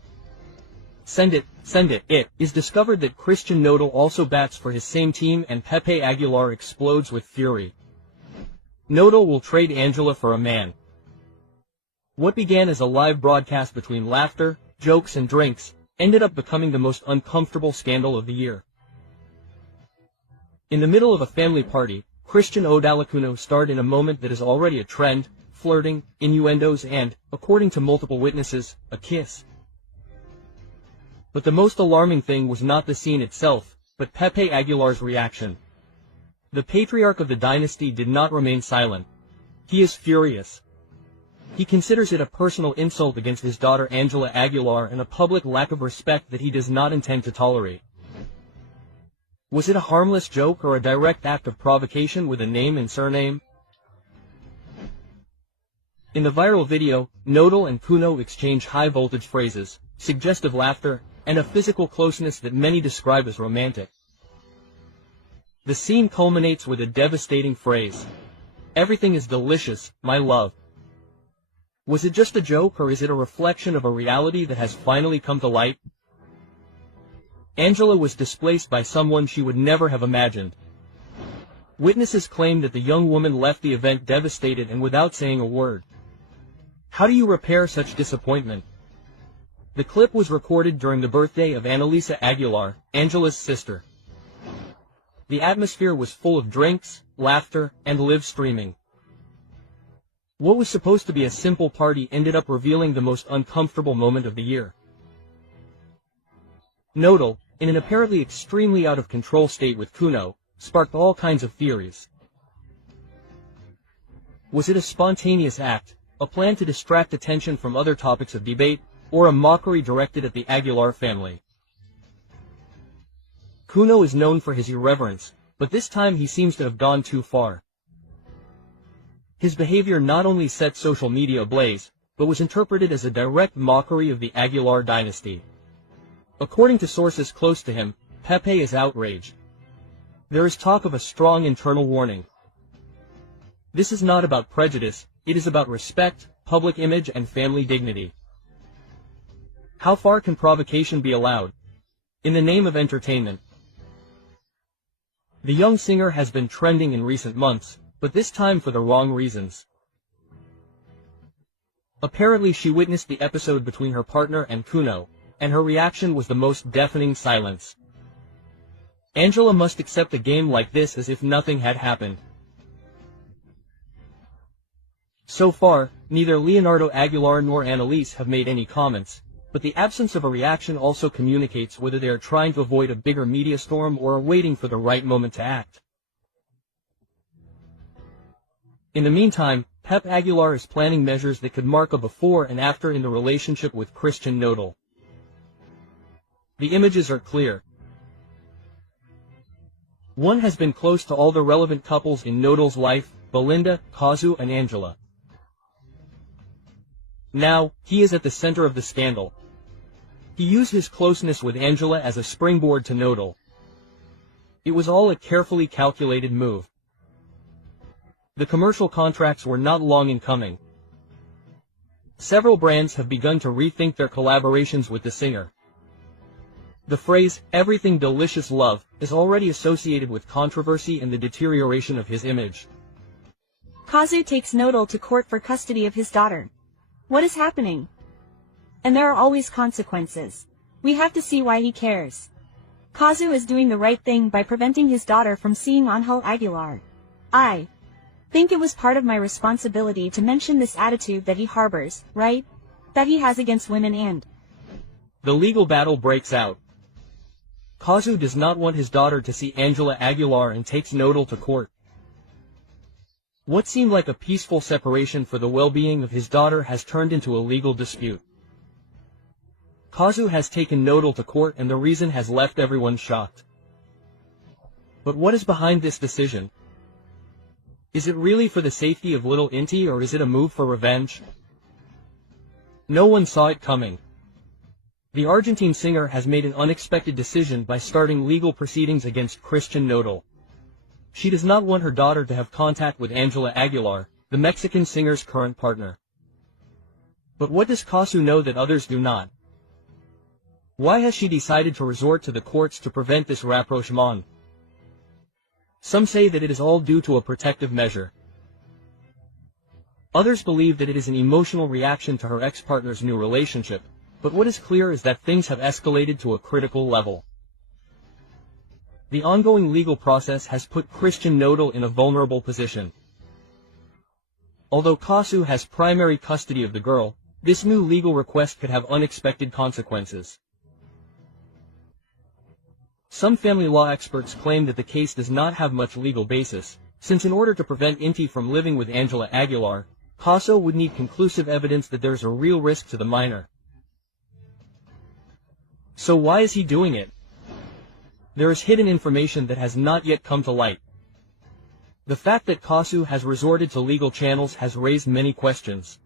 Send it, send it. It is discovered that Kuno and Nodal also bats for his same team and Pepe Aguilar explodes with fury. Nodal will trade Angela for a man. What began as a live broadcast between laughter, jokes and drinks, ended up becoming the most uncomfortable scandal of the year. In the middle of a family party, Kuno and Nodal starred in a moment that is already a trend, flirting, innuendos and, according to multiple witnesses, a kiss. But the most alarming thing was not the scene itself, but Pepe Aguilar's reaction. The patriarch of the dynasty did not remain silent. He is furious. He considers it a personal insult against his daughter Angela Aguilar and a public lack of respect that he does not intend to tolerate. Was it a harmless joke or a direct act of provocation with a name and surname? In the viral video, Nodal and Kuno exchange high-voltage phrases, suggestive laughter, and a physical closeness that many describe as romantic. The scene culminates with a devastating phrase. Everything is delicious, my love. Was it just a joke or is it a reflection of a reality that has finally come to light? Angela was displaced by someone she would never have imagined. Witnesses claim that the young woman left the event devastated and without saying a word. How do you repair such disappointment? The clip was recorded during the birthday of Annalisa Aguilar, Angela's sister. The atmosphere was full of drinks, laughter, and live streaming. What was supposed to be a simple party ended up revealing the most uncomfortable moment of the year. Nodal, in an apparently extremely out-of-control state with Kuno, sparked all kinds of theories. Was it a spontaneous act, a plan to distract attention from other topics of debate, or a mockery directed at the Aguilar family? Kuno is known for his irreverence, but this time he seems to have gone too far. His behavior not only set social media ablaze, but was interpreted as a direct mockery of the Aguilar dynasty. According to sources close to him, Pepe is outraged. There is talk of a strong internal warning. This is not about prejudice, it is about respect, public image and family dignity. How far can provocation be allowed? In the name of entertainment. The young singer has been trending in recent months, but this time for the wrong reasons. Apparently she witnessed the episode between her partner and Kuno, and her reaction was the most deafening silence. Angela must accept a game like this as if nothing had happened. So far, neither Leonardo Aguilar nor Annalise have made any comments, but the absence of a reaction also communicates whether they are trying to avoid a bigger media storm or are waiting for the right moment to act. In the meantime, Pep Aguilar is planning measures that could mark a before and after in the relationship with Kuno and Nodal. The images are clear. One has been close to all the relevant couples in Nodal's life, Belinda, Cazzu and Angela. Now, he is at the center of the scandal. He used his closeness with Angela as a springboard to Nodal. It was all a carefully calculated move. The commercial contracts were not long in coming. Several brands have begun to rethink their collaborations with the singer. The phrase, "everything delicious love," is already associated with controversy and the deterioration of his image. Cazzu takes Nodal to court for custody of his daughter. What is happening? And there are always consequences. We have to see why he cares. Cazzu is doing the right thing by preventing his daughter from seeing Ángela Aguilar. I think it was part of my responsibility to mention this attitude that he harbors, right? That he has against women and The legal battle breaks out. Cazzu does not want his daughter to see Angela Aguilar and takes Nodal to court. What seemed like a peaceful separation for the well-being of his daughter has turned into a legal dispute. Cazzu has taken Nodal to court and the reason has left everyone shocked. But what is behind this decision? Is it really for the safety of little Inti or is it a move for revenge? No one saw it coming. The Argentine singer has made an unexpected decision by starting legal proceedings against Christian Nodal. She does not want her daughter to have contact with Angela Aguilar, the Mexican singer's current partner. But what does Cazzu know that others do not? Why has she decided to resort to the courts to prevent this rapprochement? Some say that it is all due to a protective measure. Others believe that it is an emotional reaction to her ex-partner's new relationship, but what is clear is that things have escalated to a critical level. The ongoing legal process has put Christian Nodal in a vulnerable position. Although Cazzu has primary custody of the girl, this new legal request could have unexpected consequences. Some family law experts claim that the case does not have much legal basis, since in order to prevent Inti from living with Angela Aguilar, Cazzu would need conclusive evidence that there is a real risk to the minor. So why is he doing it? There is hidden information that has not yet come to light. The fact that Cazzu has resorted to legal channels has raised many questions.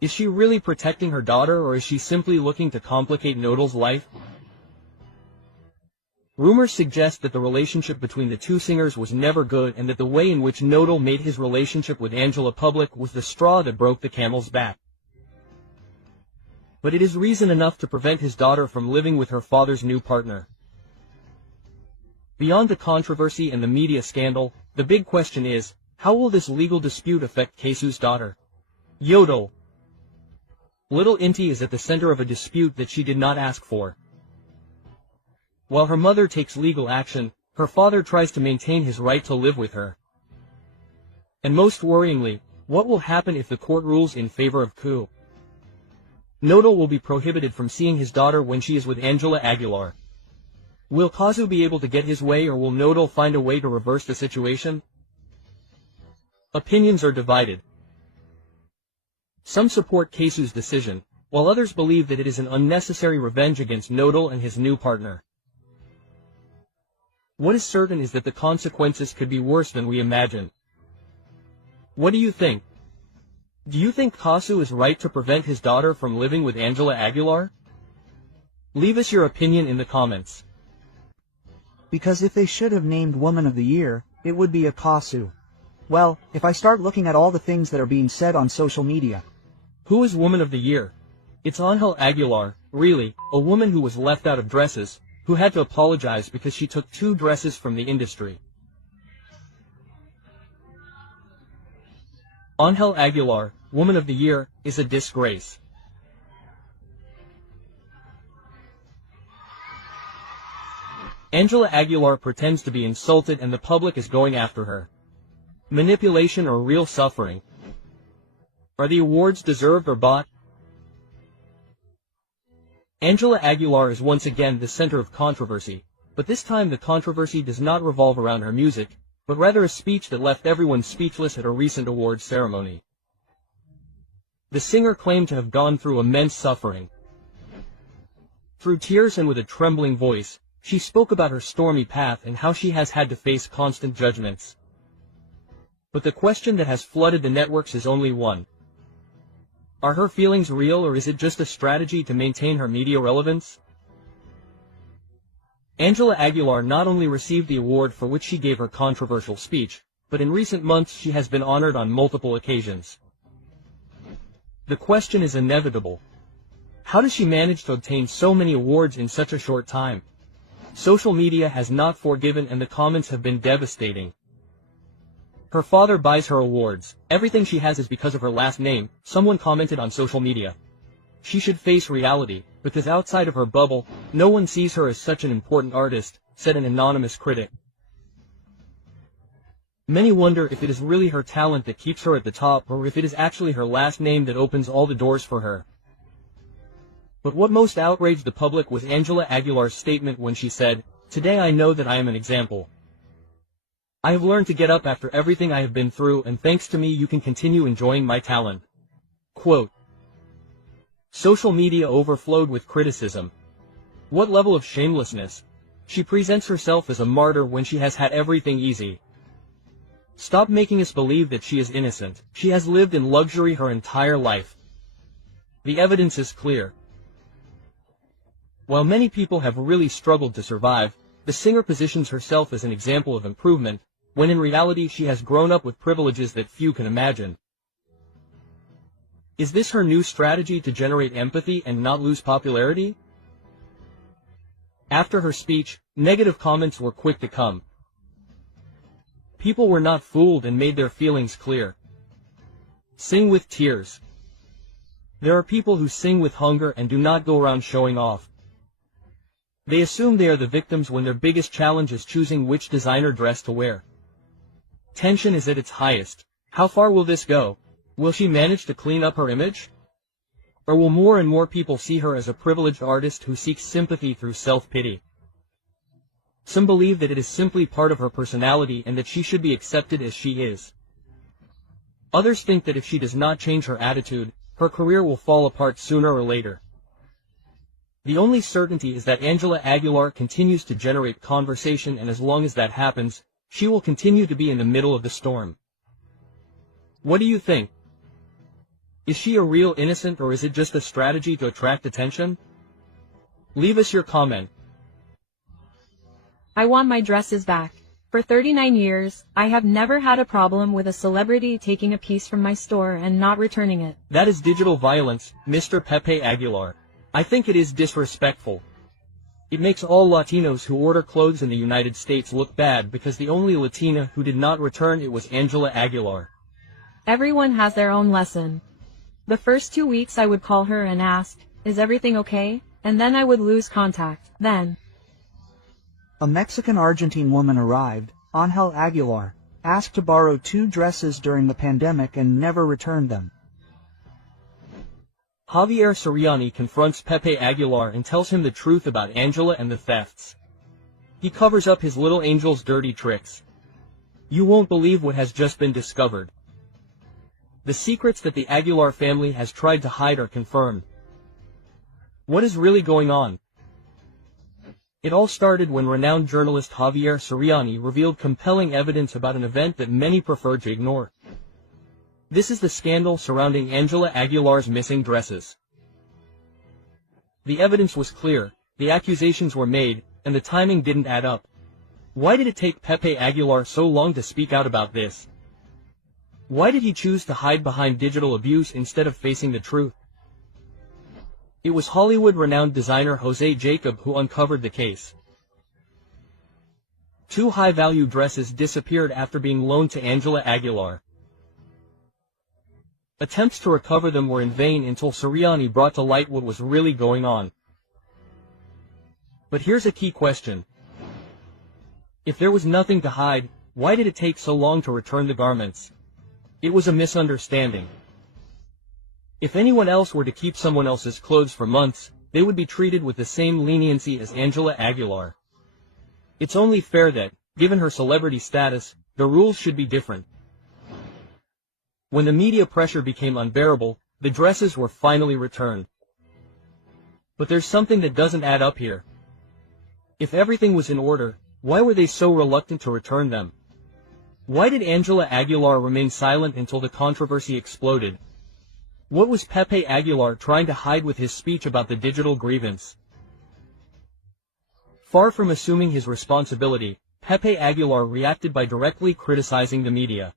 Is she really protecting her daughter or is she simply looking to complicate Nodal's life? Rumors suggest that the relationship between the two singers was never good and that the way in which Nodal made his relationship with Angela public was the straw that broke the camel's back. But it is reason enough to prevent his daughter from living with her father's new partner. Beyond the controversy and the media scandal, the big question is, how will this legal dispute affect Cazzu's daughter? Yodel. Little Inti is at the center of a dispute that she did not ask for. While her mother takes legal action, her father tries to maintain his right to live with her. And most worryingly, what will happen if the court rules in favor of Cazzu? Nodal will be prohibited from seeing his daughter when she is with Angela Aguilar. Will Cazzu be able to get his way or will Nodal find a way to reverse the situation? Opinions are divided. Some support Cazzu's decision, while others believe that it is an unnecessary revenge against Nodal and his new partner. What is certain is that the consequences could be worse than we imagine. What do you think? Do you think Cazzu is right to prevent his daughter from living with Angela Aguilar? Leave us your opinion in the comments. Because if they should have named Woman of the Year, it would be a Cazzu. Well, if I start looking at all the things that are being said on social media. Who is Woman of the Year? It's Angela Aguilar, really, a woman who was left out of dresses, who had to apologize because she took 2 dresses from the industry. Angela Aguilar, Woman of the Year, is a disgrace. Angela Aguilar pretends to be insulted and the public is going after her. Manipulation or real suffering? Are the awards deserved or bought? Angela Aguilar is once again the center of controversy, but this time the controversy does not revolve around her music, but rather a speech that left everyone speechless at a recent awards ceremony. The singer claimed to have gone through immense suffering. Through tears and with a trembling voice, she spoke about her stormy path and how she has had to face constant judgments. But the question that has flooded the networks is only one. Are her feelings real or is it just a strategy to maintain her media relevance? Angela Aguilar not only received the award for which she gave her controversial speech, but in recent months she has been honored on multiple occasions. The question is inevitable. How does she manage to obtain so many awards in such a short time? Social media has not forgiven and the comments have been devastating. Her father buys her awards. Everything she has is because of her last name, someone commented on social media. She should face reality, because outside of her bubble, no one sees her as such an important artist, said an anonymous critic. Many wonder if it is really her talent that keeps her at the top or if it is actually her last name that opens all the doors for her. But what most outraged the public was Angela Aguilar's statement when she said, "Today I know that I am an example. I have learned to get up after everything I have been through, and thanks to me you can continue enjoying my talent." Quote. Social media overflowed with criticism. What level of shamelessness? She presents herself as a martyr when she has had everything easy. Stop making us believe that she is innocent. She has lived in luxury her entire life. The evidence is clear. While many people have really struggled to survive, the singer positions herself as an example of improvement, when in reality she has grown up with privileges that few can imagine. Is this her new strategy to generate empathy and not lose popularity? After her speech, negative comments were quick to come. People were not fooled and made their feelings clear. Sing with tears. There are people who sing with hunger and do not go around showing off. They assume they are the victims when their biggest challenge is choosing which designer dress to wear. Tension is at its highest. How far will this go? Will she manage to clean up her image? Or will more and more people see her as a privileged artist who seeks sympathy through self-pity? Some believe that it is simply part of her personality and that she should be accepted as she is. Others think that if she does not change her attitude, her career will fall apart sooner or later. The only certainty is that Angela Aguilar continues to generate conversation, and as long as that happens, she will continue to be in the middle of the storm. What do you think? Is she a real innocent, or is it just a strategy to attract attention? Leave us your comment. I want my dresses back. For 39 years, I have never had a problem with a celebrity taking a piece from my store and not returning it. That is digital violence, Mr. Pepe Aguilar. I think it is disrespectful. It makes all Latinos who order clothes in the United States look bad because the only Latina who did not return it was Angela Aguilar. Everyone has their own lesson. The first 2 weeks I would call her and ask, "Is everything okay?" And then I would lose contact. Then a Mexican-Argentine woman arrived, Ángela Aguilar, asked to borrow 2 dresses during the pandemic and never returned them. Javier Soriani confronts Pepe Aguilar and tells him the truth about Angela and the thefts. He covers up his little angel's dirty tricks. You won't believe what has just been discovered. The secrets that the Aguilar family has tried to hide are confirmed. What is really going on? It all started when renowned journalist Javier Soriani revealed compelling evidence about an event that many prefer to ignore. This is the scandal surrounding Angela Aguilar's missing dresses. The evidence was clear, the accusations were made, and the timing didn't add up. Why did it take Pepe Aguilar so long to speak out about this? Why did he choose to hide behind digital abuse instead of facing the truth? It was Hollywood-renowned designer Jose Jacob who uncovered the case. 2 high-value dresses disappeared after being loaned to Angela Aguilar. Attempts to recover them were in vain until Soriani brought to light what was really going on. But here's a key question. If there was nothing to hide, why did it take so long to return the garments? It was a misunderstanding. If anyone else were to keep someone else's clothes for months, they would be treated with the same leniency as Angela Aguilar. It's only fair that, given her celebrity status, the rules should be different. When the media pressure became unbearable, the dresses were finally returned. But there's something that doesn't add up here. If everything was in order, why were they so reluctant to return them? Why did Angela Aguilar remain silent until the controversy exploded? What was Pepe Aguilar trying to hide with his speech about the digital grievance? Far from assuming his responsibility, Pepe Aguilar reacted by directly criticizing the media.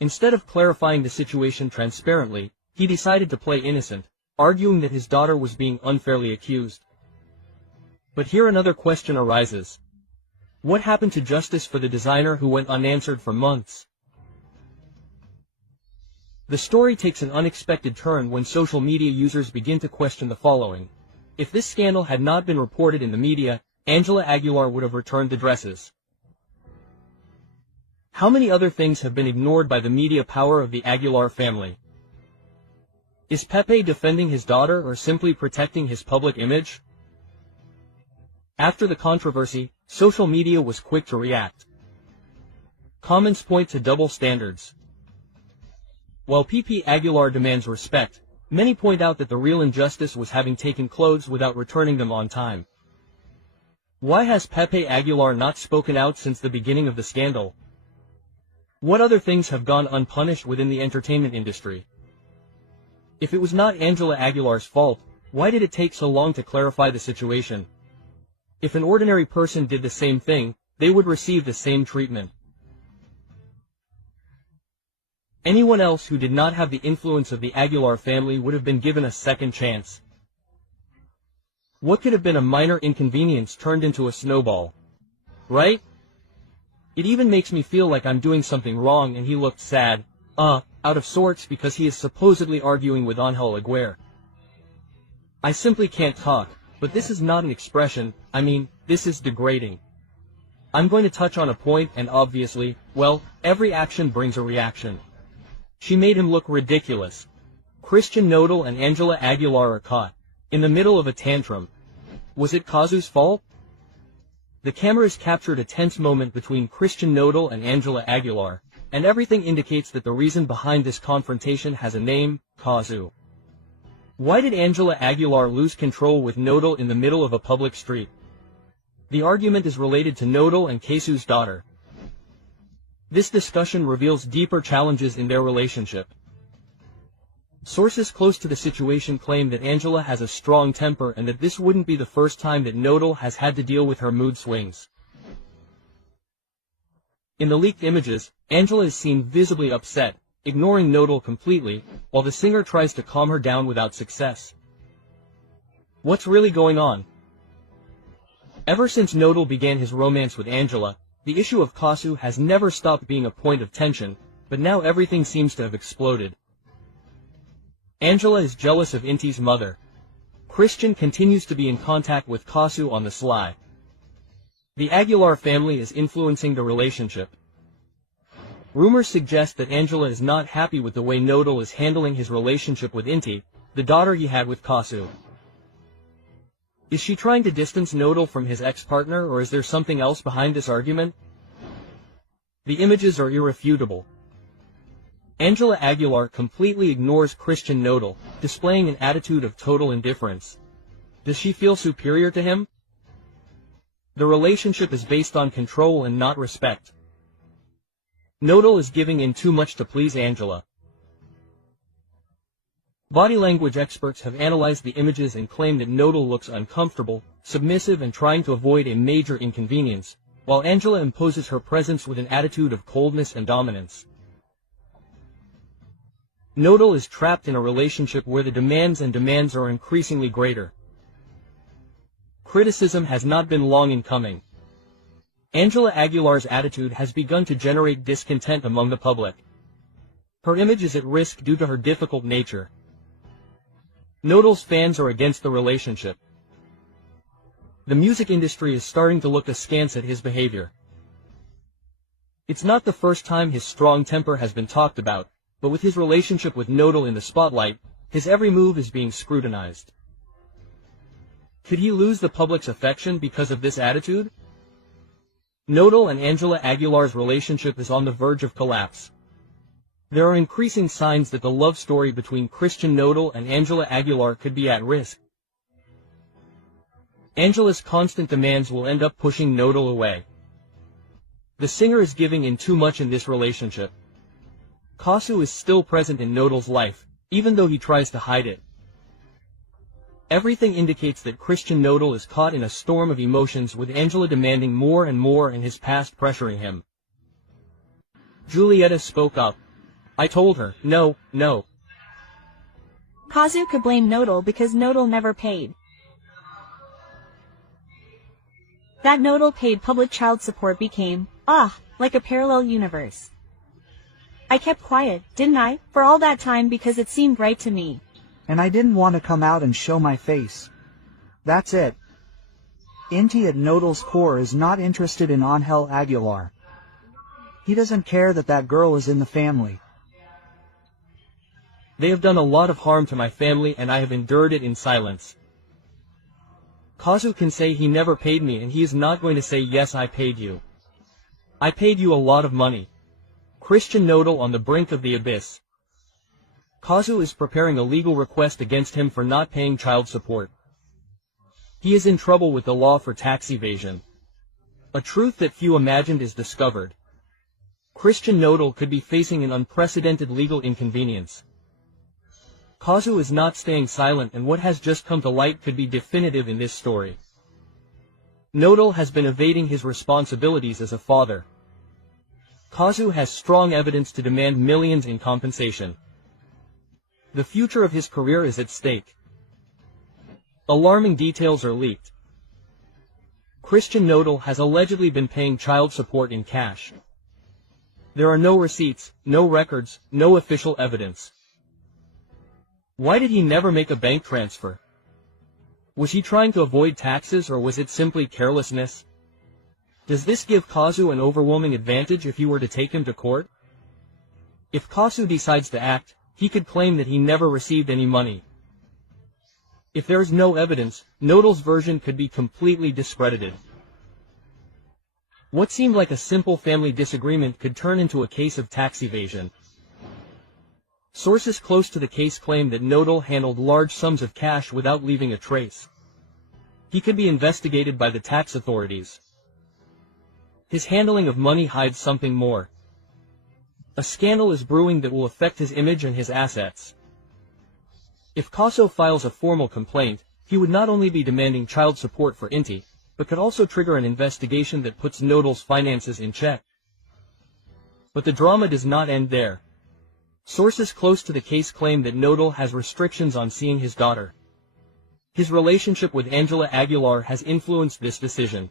Instead of clarifying the situation transparently, he decided to play innocent, arguing that his daughter was being unfairly accused. But here another question arises. What happened to justice for the designer who went unanswered for months? The story takes an unexpected turn when social media users begin to question the following. If this scandal had not been reported in the media, Angela Aguilar would have returned the dresses. How many other things have been ignored by the media power of the Aguilar family? Is Pepe defending his daughter or simply protecting his public image? After the controversy, social media was quick to react. Comments point to double standards. While Pepe Aguilar demands respect, many point out that the real injustice was having taken clothes without returning them on time. Why has Pepe Aguilar not spoken out since the beginning of the scandal? What other things have gone unpunished within the entertainment industry? If it was not Angela Aguilar's fault, why did it take so long to clarify the situation? If an ordinary person did the same thing, they would receive the same treatment. Anyone else who did not have the influence of the Aguilar family would have been given a second chance. What could have been a minor inconvenience turned into a snowball? Right? It even makes me feel like I'm doing something wrong, and he looked sad, out of sorts, because he is supposedly arguing with Ángela Aguilar. I simply can't talk, but this is not an expression, this is degrading. I'm going to touch on a point, and obviously, well, every action brings a reaction. She made him look ridiculous. Kuno and Nodal and Angela Aguilar are caught in the middle of a tantrum. Was it Cazzu's fault? The cameras captured a tense moment between Kuno and Nodal and Angela Aguilar, and everything indicates that the reason behind this confrontation has a name: Cazzu. Why did Angela Aguilar lose control with Nodal in the middle of a public street? The argument is related to Nodal and Cazzu's daughter. This discussion reveals deeper challenges in their relationship. Sources close to the situation claim that Angela has a strong temper and that this wouldn't be the first time that Nodal has had to deal with her mood swings. In the leaked images, Angela is seen visibly upset, ignoring Nodal completely, while the singer tries to calm her down without success. What's really going on? Ever since Nodal began his romance with Angela, the issue of Cazzu has never stopped being a point of tension, but now everything seems to have exploded. Angela is jealous of Inti's mother. Kuno continues to be in contact with Cazzu on the sly. The Aguilar family is influencing the relationship. Rumors suggest that Angela is not happy with the way Nodal is handling his relationship with Inti, the daughter he had with Cazzu. Is she trying to distance Nodal from his ex-partner, or is there something else behind this argument? The images are irrefutable. Angela Aguilar completely ignores Kuno and Nodal, displaying an attitude of total indifference. Does she feel superior to him? The relationship is based on control and not respect. Nodal is giving in too much to please Angela. Body language experts have analyzed the images and claim that Nodal looks uncomfortable, submissive, and trying to avoid a major inconvenience, while Angela imposes her presence with an attitude of coldness and dominance. Nodal is trapped in a relationship where the demands are increasingly greater. Criticism has not been long in coming. Angela Aguilar's attitude has begun to generate discontent among the public. Her image is at risk due to her difficult nature. Nodal's fans are against the relationship. The music industry is starting to look askance at his behavior. It's not the first time his strong temper has been talked about, but with his relationship with Nodal in the spotlight, his every move is being scrutinized. Could he lose the public's affection because of this attitude? Nodal and Angela Aguilar's relationship is on the verge of collapse. There are increasing signs that the love story between Kuno Nodal and Angela Aguilar could be at risk. Angela's constant demands will end up pushing Nodal away. The singer is giving in too much in this relationship. Cazzu is still present in Nodal's life, even though he tries to hide it. Everything indicates that Kuno Nodal is caught in a storm of emotions, with Angela demanding more and more and his past pressuring him. Julieta spoke up. I told her, no. Cazzu could blame Nodal because Nodal never paid. That Nodal paid public child support became, like a parallel universe. I kept quiet, didn't I, for all that time because it seemed right to me. And I didn't want to come out and show my face. That's it. Inti at Nodal's core is not interested in Ángela Aguilar. He doesn't care that that girl is in the family. They have done a lot of harm to my family and I have endured it in silence. Cazzu can say he never paid me and he is not going to say yes I paid you. I paid you a lot of money. Kuno and Nodal on the brink of the abyss. Cazzu is preparing a legal request against him for not paying child support. He is in trouble with the law for tax evasion. A truth that few imagined is discovered. Kuno and Nodal could be facing an unprecedented legal inconvenience. Cazzu is not staying silent and what has just come to light could be definitive in this story. Nodal has been evading his responsibilities as a father. Cazzu has strong evidence to demand millions in compensation. The future of his career is at stake. Alarming details are leaked. Kuno and Nodal has allegedly been paying child support in cash. There are no receipts, no records, no official evidence. Why did he never make a bank transfer? Was he trying to avoid taxes or was it simply carelessness? Does this give Cazzu an overwhelming advantage if he were to take him to court? If Cazzu decides to act, he could claim that he never received any money. If there is no evidence, Nodal's version could be completely discredited. What seemed like a simple family disagreement could turn into a case of tax evasion. Sources close to the case claim that Nodal handled large sums of cash without leaving a trace. He could be investigated by the tax authorities. His handling of money hides something more. A scandal is brewing that will affect his image and his assets. If Cazzu files a formal complaint, he would not only be demanding child support for Inti, but could also trigger an investigation that puts Nodal's finances in check. But the drama does not end there. Sources close to the case claim that Nodal has restrictions on seeing his daughter. His relationship with Angela Aguilar has influenced this decision.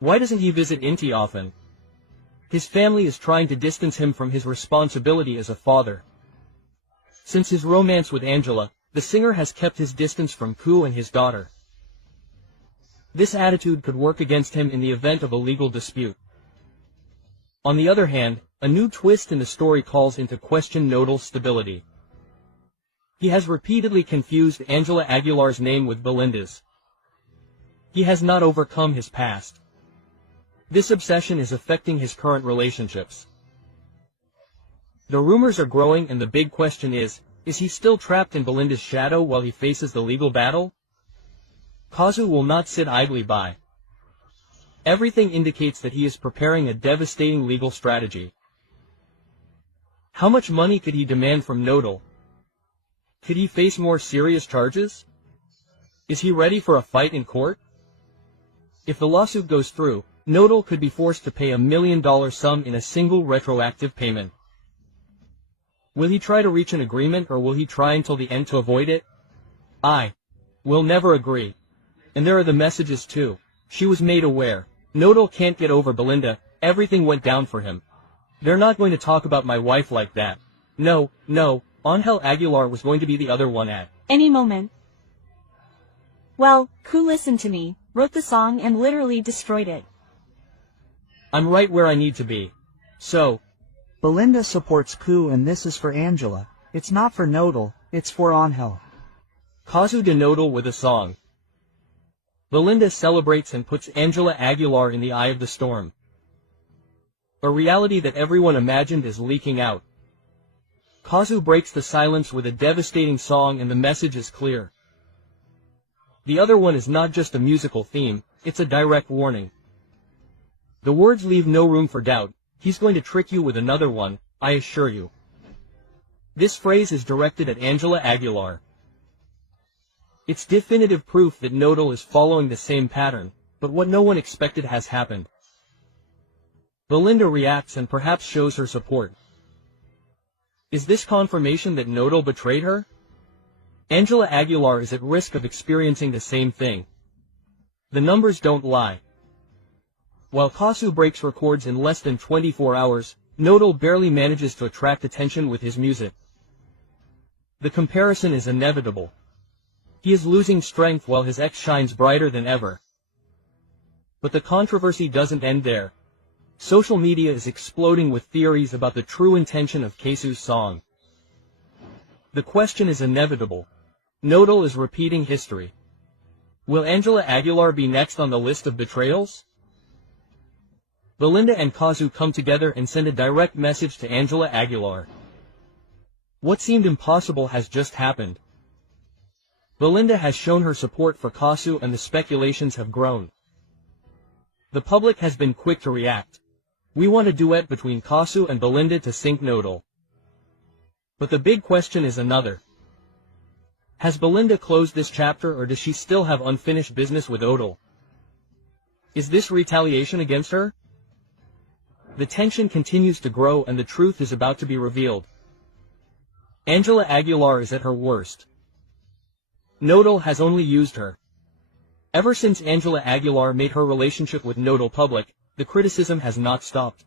Why doesn't he visit Inti often? His family is trying to distance him from his responsibility as a father. Since his romance with Angela, the singer has kept his distance from Kuno and his daughter. This attitude could work against him in the event of a legal dispute. On the other hand, a new twist in the story calls into question Nodal's stability. He has repeatedly confused Angela Aguilar's name with Belinda's. He has not overcome his past. This obsession is affecting his current relationships. The rumors are growing and the big question is he still trapped in Belinda's shadow while he faces the legal battle? Cazzu will not sit idly by. Everything indicates that he is preparing a devastating legal strategy. How much money could he demand from Nodal? Could he face more serious charges? Is he ready for a fight in court? If the lawsuit goes through, Nodal could be forced to pay $1 million sum in a single retroactive payment. Will he try to reach an agreement or will he try until the end to avoid it? I will never agree. And there are the messages too. She was made aware. Nodal can't get over Belinda, everything went down for him. They're not going to talk about my wife like that. No, Ángela Aguilar was going to be the other one at any moment. Well, Kuno listened to me, wrote the song and literally destroyed it. I'm right where I need to be. So, Belinda supports Kuno and this is for Angela. It's not for Nodal, it's for Ángela. Cazzu de Nodal with a song. Belinda celebrates and puts Angela Aguilar in the eye of the storm. A reality that everyone imagined is leaking out. Cazzu breaks the silence with a devastating song and the message is clear. The other one is not just a musical theme, it's a direct warning. The words leave no room for doubt. He's going to trick you with another one, I assure you. This phrase is directed at Angela Aguilar. It's definitive proof that Nodal is following the same pattern, but what no one expected has happened. Belinda reacts and perhaps shows her support. Is this confirmation that Nodal betrayed her? Angela Aguilar is at risk of experiencing the same thing. The numbers don't lie. While Cazzu breaks records in less than 24 hours, Nodal barely manages to attract attention with his music. The comparison is inevitable. He is losing strength while his ex shines brighter than ever. But the controversy doesn't end there. Social media is exploding with theories about the true intention of Cazzu's song. The question is inevitable. Nodal is repeating history. Will Angela Aguilar be next on the list of betrayals? Belinda and Cazzu come together and send a direct message to Angela Aguilar. What seemed impossible has just happened. Belinda has shown her support for Cazzu and the speculations have grown. The public has been quick to react. We want a duet between Cazzu and Belinda to sink Nodal. But the big question is another. Has Belinda closed this chapter or does she still have unfinished business with Nodal? Is this retaliation against her? The tension continues to grow and the truth is about to be revealed. Angela Aguilar is at her worst. Nodal has only used her. Ever since Angela Aguilar made her relationship with Nodal public, the criticism has not stopped.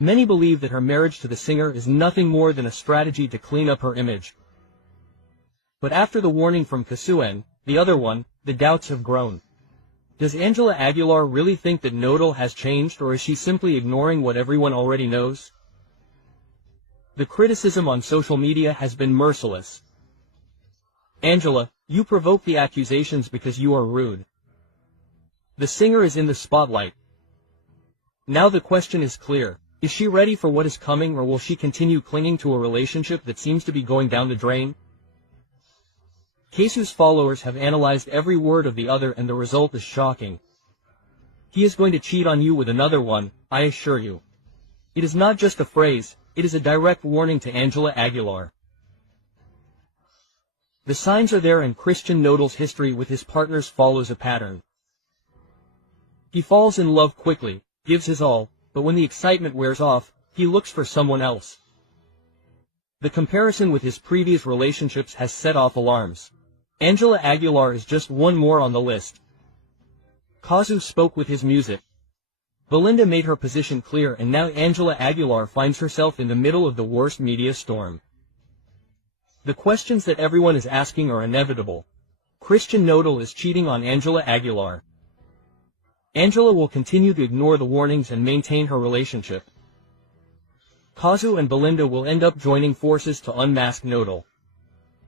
Many believe that her marriage to the singer is nothing more than a strategy to clean up her image. But after the warning from Cazzu, the other one, the doubts have grown. Does Angela Aguilar really think that Nodal has changed or is she simply ignoring what everyone already knows? The criticism on social media has been merciless. Angela, you provoked the accusations because you are rude. The singer is in the spotlight. Now the question is clear. Is she ready for what is coming or will she continue clinging to a relationship that seems to be going down the drain? Cazzu's followers have analyzed every word of the other and the result is shocking. He is going to cheat on you with another one, I assure you. It is not just a phrase, it is a direct warning to Angela Aguilar. The signs are there and Christian Nodal's history with his partners follows a pattern. He falls in love quickly, gives his all, but when the excitement wears off, he looks for someone else. The comparison with his previous relationships has set off alarms. Angela Aguilar is just one more on the list. Cazzu spoke with his music. Belinda made her position clear and now Angela Aguilar finds herself in the middle of the worst media storm. The questions that everyone is asking are inevitable. Christian Nodal is cheating on Angela Aguilar. Angela will continue to ignore the warnings and maintain her relationship. Cazzu and Belinda will end up joining forces to unmask Nodal.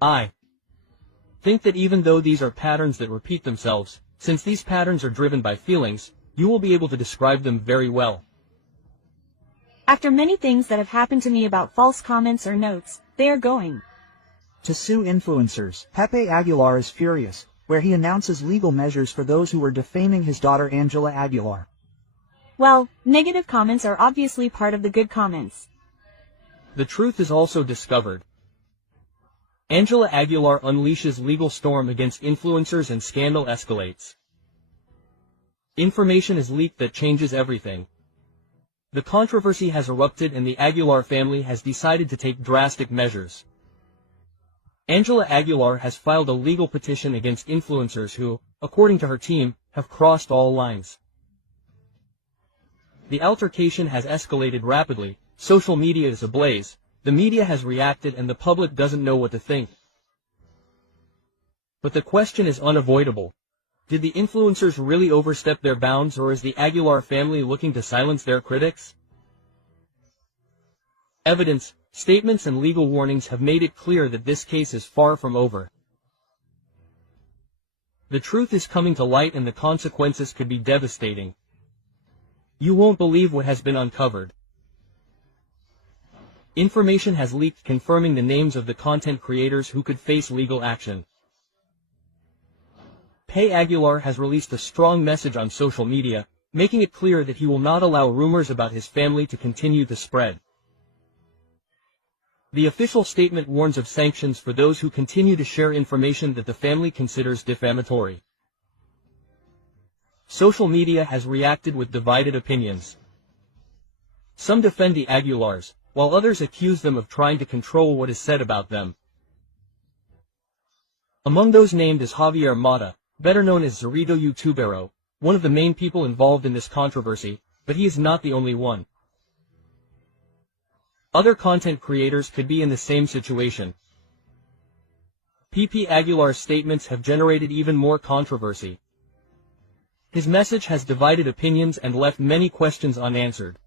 I think that even though these are patterns that repeat themselves, since these patterns are driven by feelings, you will be able to describe them very well. After many things that have happened to me about false comments or notes, they are going to sue influencers. Pepe Aguilar is furious, where he announces legal measures for those who were defaming his daughter Angela Aguilar. Well, negative comments are obviously part of the good comments. The truth is also discovered. Angela Aguilar unleashes legal storm against influencers and scandal escalates. Information is leaked that changes everything. The controversy has erupted and the Aguilar family has decided to take drastic measures. Angela Aguilar has filed a legal petition against influencers who, according to her team, have crossed all lines. The altercation has escalated rapidly, social media is ablaze, the media has reacted and the public doesn't know what to think. But the question is unavoidable. Did the influencers really overstep their bounds or is the Aguilar family looking to silence their critics? Evidence, statements and legal warnings have made it clear that this case is far from over. The truth is coming to light and the consequences could be devastating. You won't believe what has been uncovered. Information has leaked confirming the names of the content creators who could face legal action. Pepe Aguilar has released a strong message on social media, making it clear that he will not allow rumors about his family to continue to spread. The official statement warns of sanctions for those who continue to share information that the family considers defamatory. Social media has reacted with divided opinions. Some defend the Aguilars, while others accuse them of trying to control what is said about them. Among those named is Javier Mata, better known as Zorrito YouTubero, one of the main people involved in this controversy, but he is not the only one. Other content creators could be in the same situation. Pepe Aguilar's statements have generated even more controversy. His message has divided opinions and left many questions unanswered.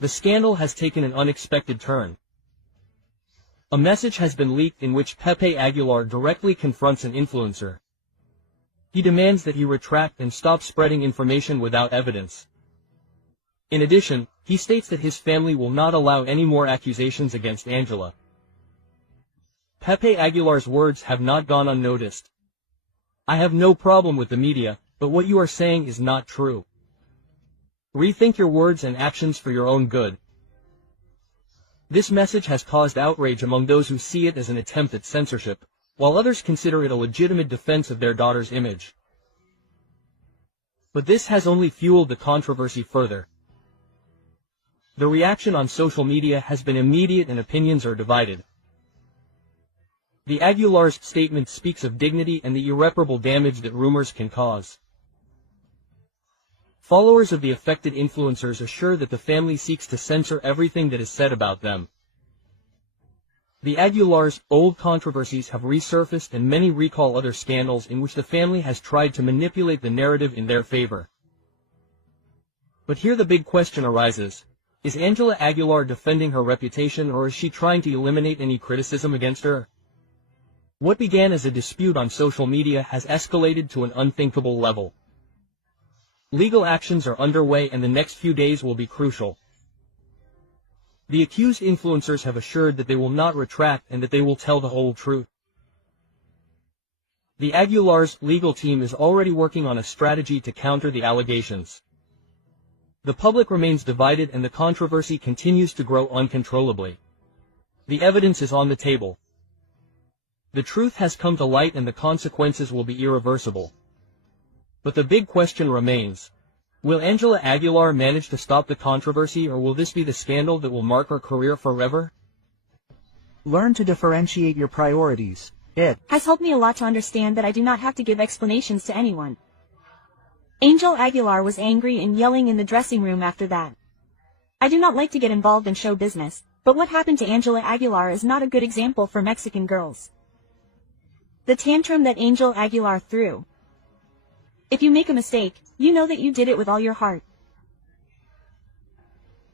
The scandal has taken an unexpected turn. A message has been leaked in which Pepe Aguilar directly confronts an influencer. He demands that he retract and stop spreading information without evidence. In addition, he states that his family will not allow any more accusations against Angela. Pepe Aguilar's words have not gone unnoticed. I have no problem with the media, but what you are saying is not true. Rethink your words and actions for your own good. This message has caused outrage among those who see it as an attempt at censorship, while others consider it a legitimate defense of their daughter's image. But this has only fueled the controversy further. The reaction on social media has been immediate and opinions are divided. The Aguilar's statement speaks of dignity and the irreparable damage that rumors can cause. Followers of the affected influencers assure that the family seeks to censor everything that is said about them. The Aguilar's old controversies have resurfaced and many recall other scandals in which the family has tried to manipulate the narrative in their favor. But here the big question arises. Is Angela Aguilar defending her reputation or is she trying to eliminate any criticism against her? What began as a dispute on social media has escalated to an unthinkable level. Legal actions are underway and the next few days will be crucial. The accused influencers have assured that they will not retract and that they will tell the whole truth. The Aguilar's legal team is already working on a strategy to counter the allegations. The public remains divided and the controversy continues to grow uncontrollably. The evidence is on the table. The truth has come to light and the consequences will be irreversible. But the big question remains. Will Angela Aguilar manage to stop the controversy or will this be the scandal that will mark her career forever? Learn to differentiate your priorities. It has helped me a lot to understand that I do not have to give explanations to anyone. Angela Aguilar was angry and yelling in the dressing room after that. I do not like to get involved in show business, but what happened to Angela Aguilar is not a good example for Mexican girls. The tantrum that Angela Aguilar threw. If you make a mistake, you know that you did it with all your heart.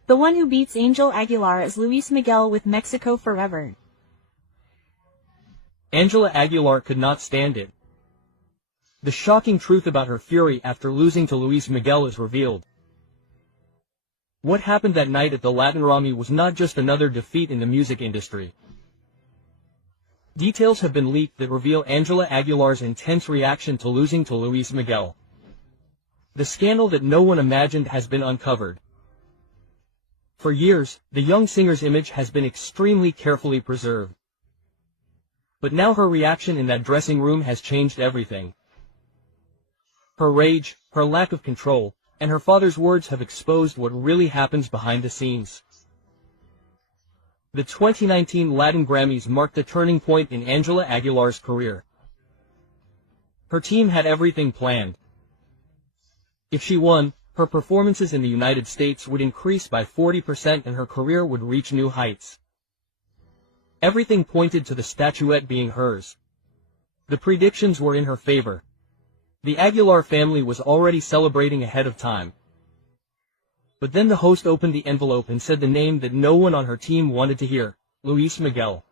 The one who beats Angela Aguilar is Luis Miguel with Mexico Forever. Angela Aguilar could not stand it. The shocking truth about her fury after losing to Luis Miguel is revealed. What happened that night at the Latin Grammy was not just another defeat in the music industry. Details have been leaked that reveal Angela Aguilar's intense reaction to losing to Luis Miguel. The scandal that no one imagined has been uncovered. For years, the young singer's image has been extremely carefully preserved. But now her reaction in that dressing room has changed everything. Her rage, her lack of control, and her father's words have exposed what really happens behind the scenes. The 2019 Latin Grammys marked a turning point in Angela Aguilar's career. Her team had everything planned. If she won, her performances in the United States would increase by 40% and her career would reach new heights. Everything pointed to the statuette being hers. The predictions were in her favor. The Aguilar family was already celebrating ahead of time. But then the host opened the envelope and said the name that no one on her team wanted to hear, Luis Miguel.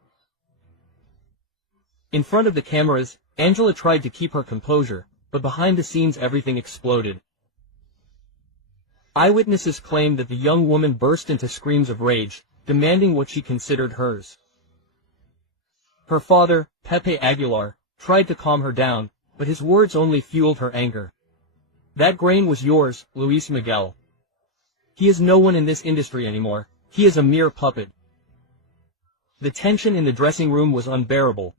In front of the cameras, Angela tried to keep her composure, but behind the scenes everything exploded. Eyewitnesses claimed that the young woman burst into screams of rage, demanding what she considered hers. Her father, Pepe Aguilar, tried to calm her down, but his words only fueled her anger. That grain was yours, Luis Miguel. He is no one in this industry anymore, he is a mere puppet. The tension in the dressing room was unbearable.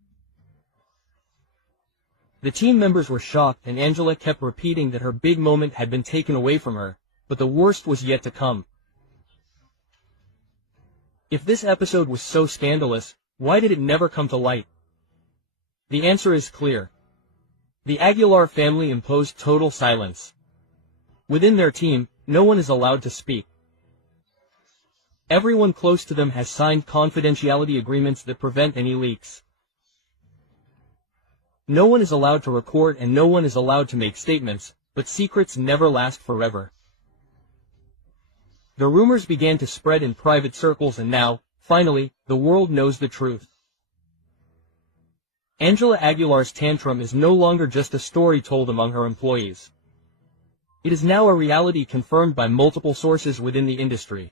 The team members were shocked and Angela kept repeating that her big moment had been taken away from her, but the worst was yet to come. If this episode was so scandalous, why did it never come to light? The answer is clear. The Aguilar family imposed total silence. Within their team, no one is allowed to speak. Everyone close to them has signed confidentiality agreements that prevent any leaks. No one is allowed to record and no one is allowed to make statements, but secrets never last forever. The rumors began to spread in private circles and now, finally, the world knows the truth. Angela Aguilar's tantrum is no longer just a story told among her employees. It is now a reality confirmed by multiple sources within the industry.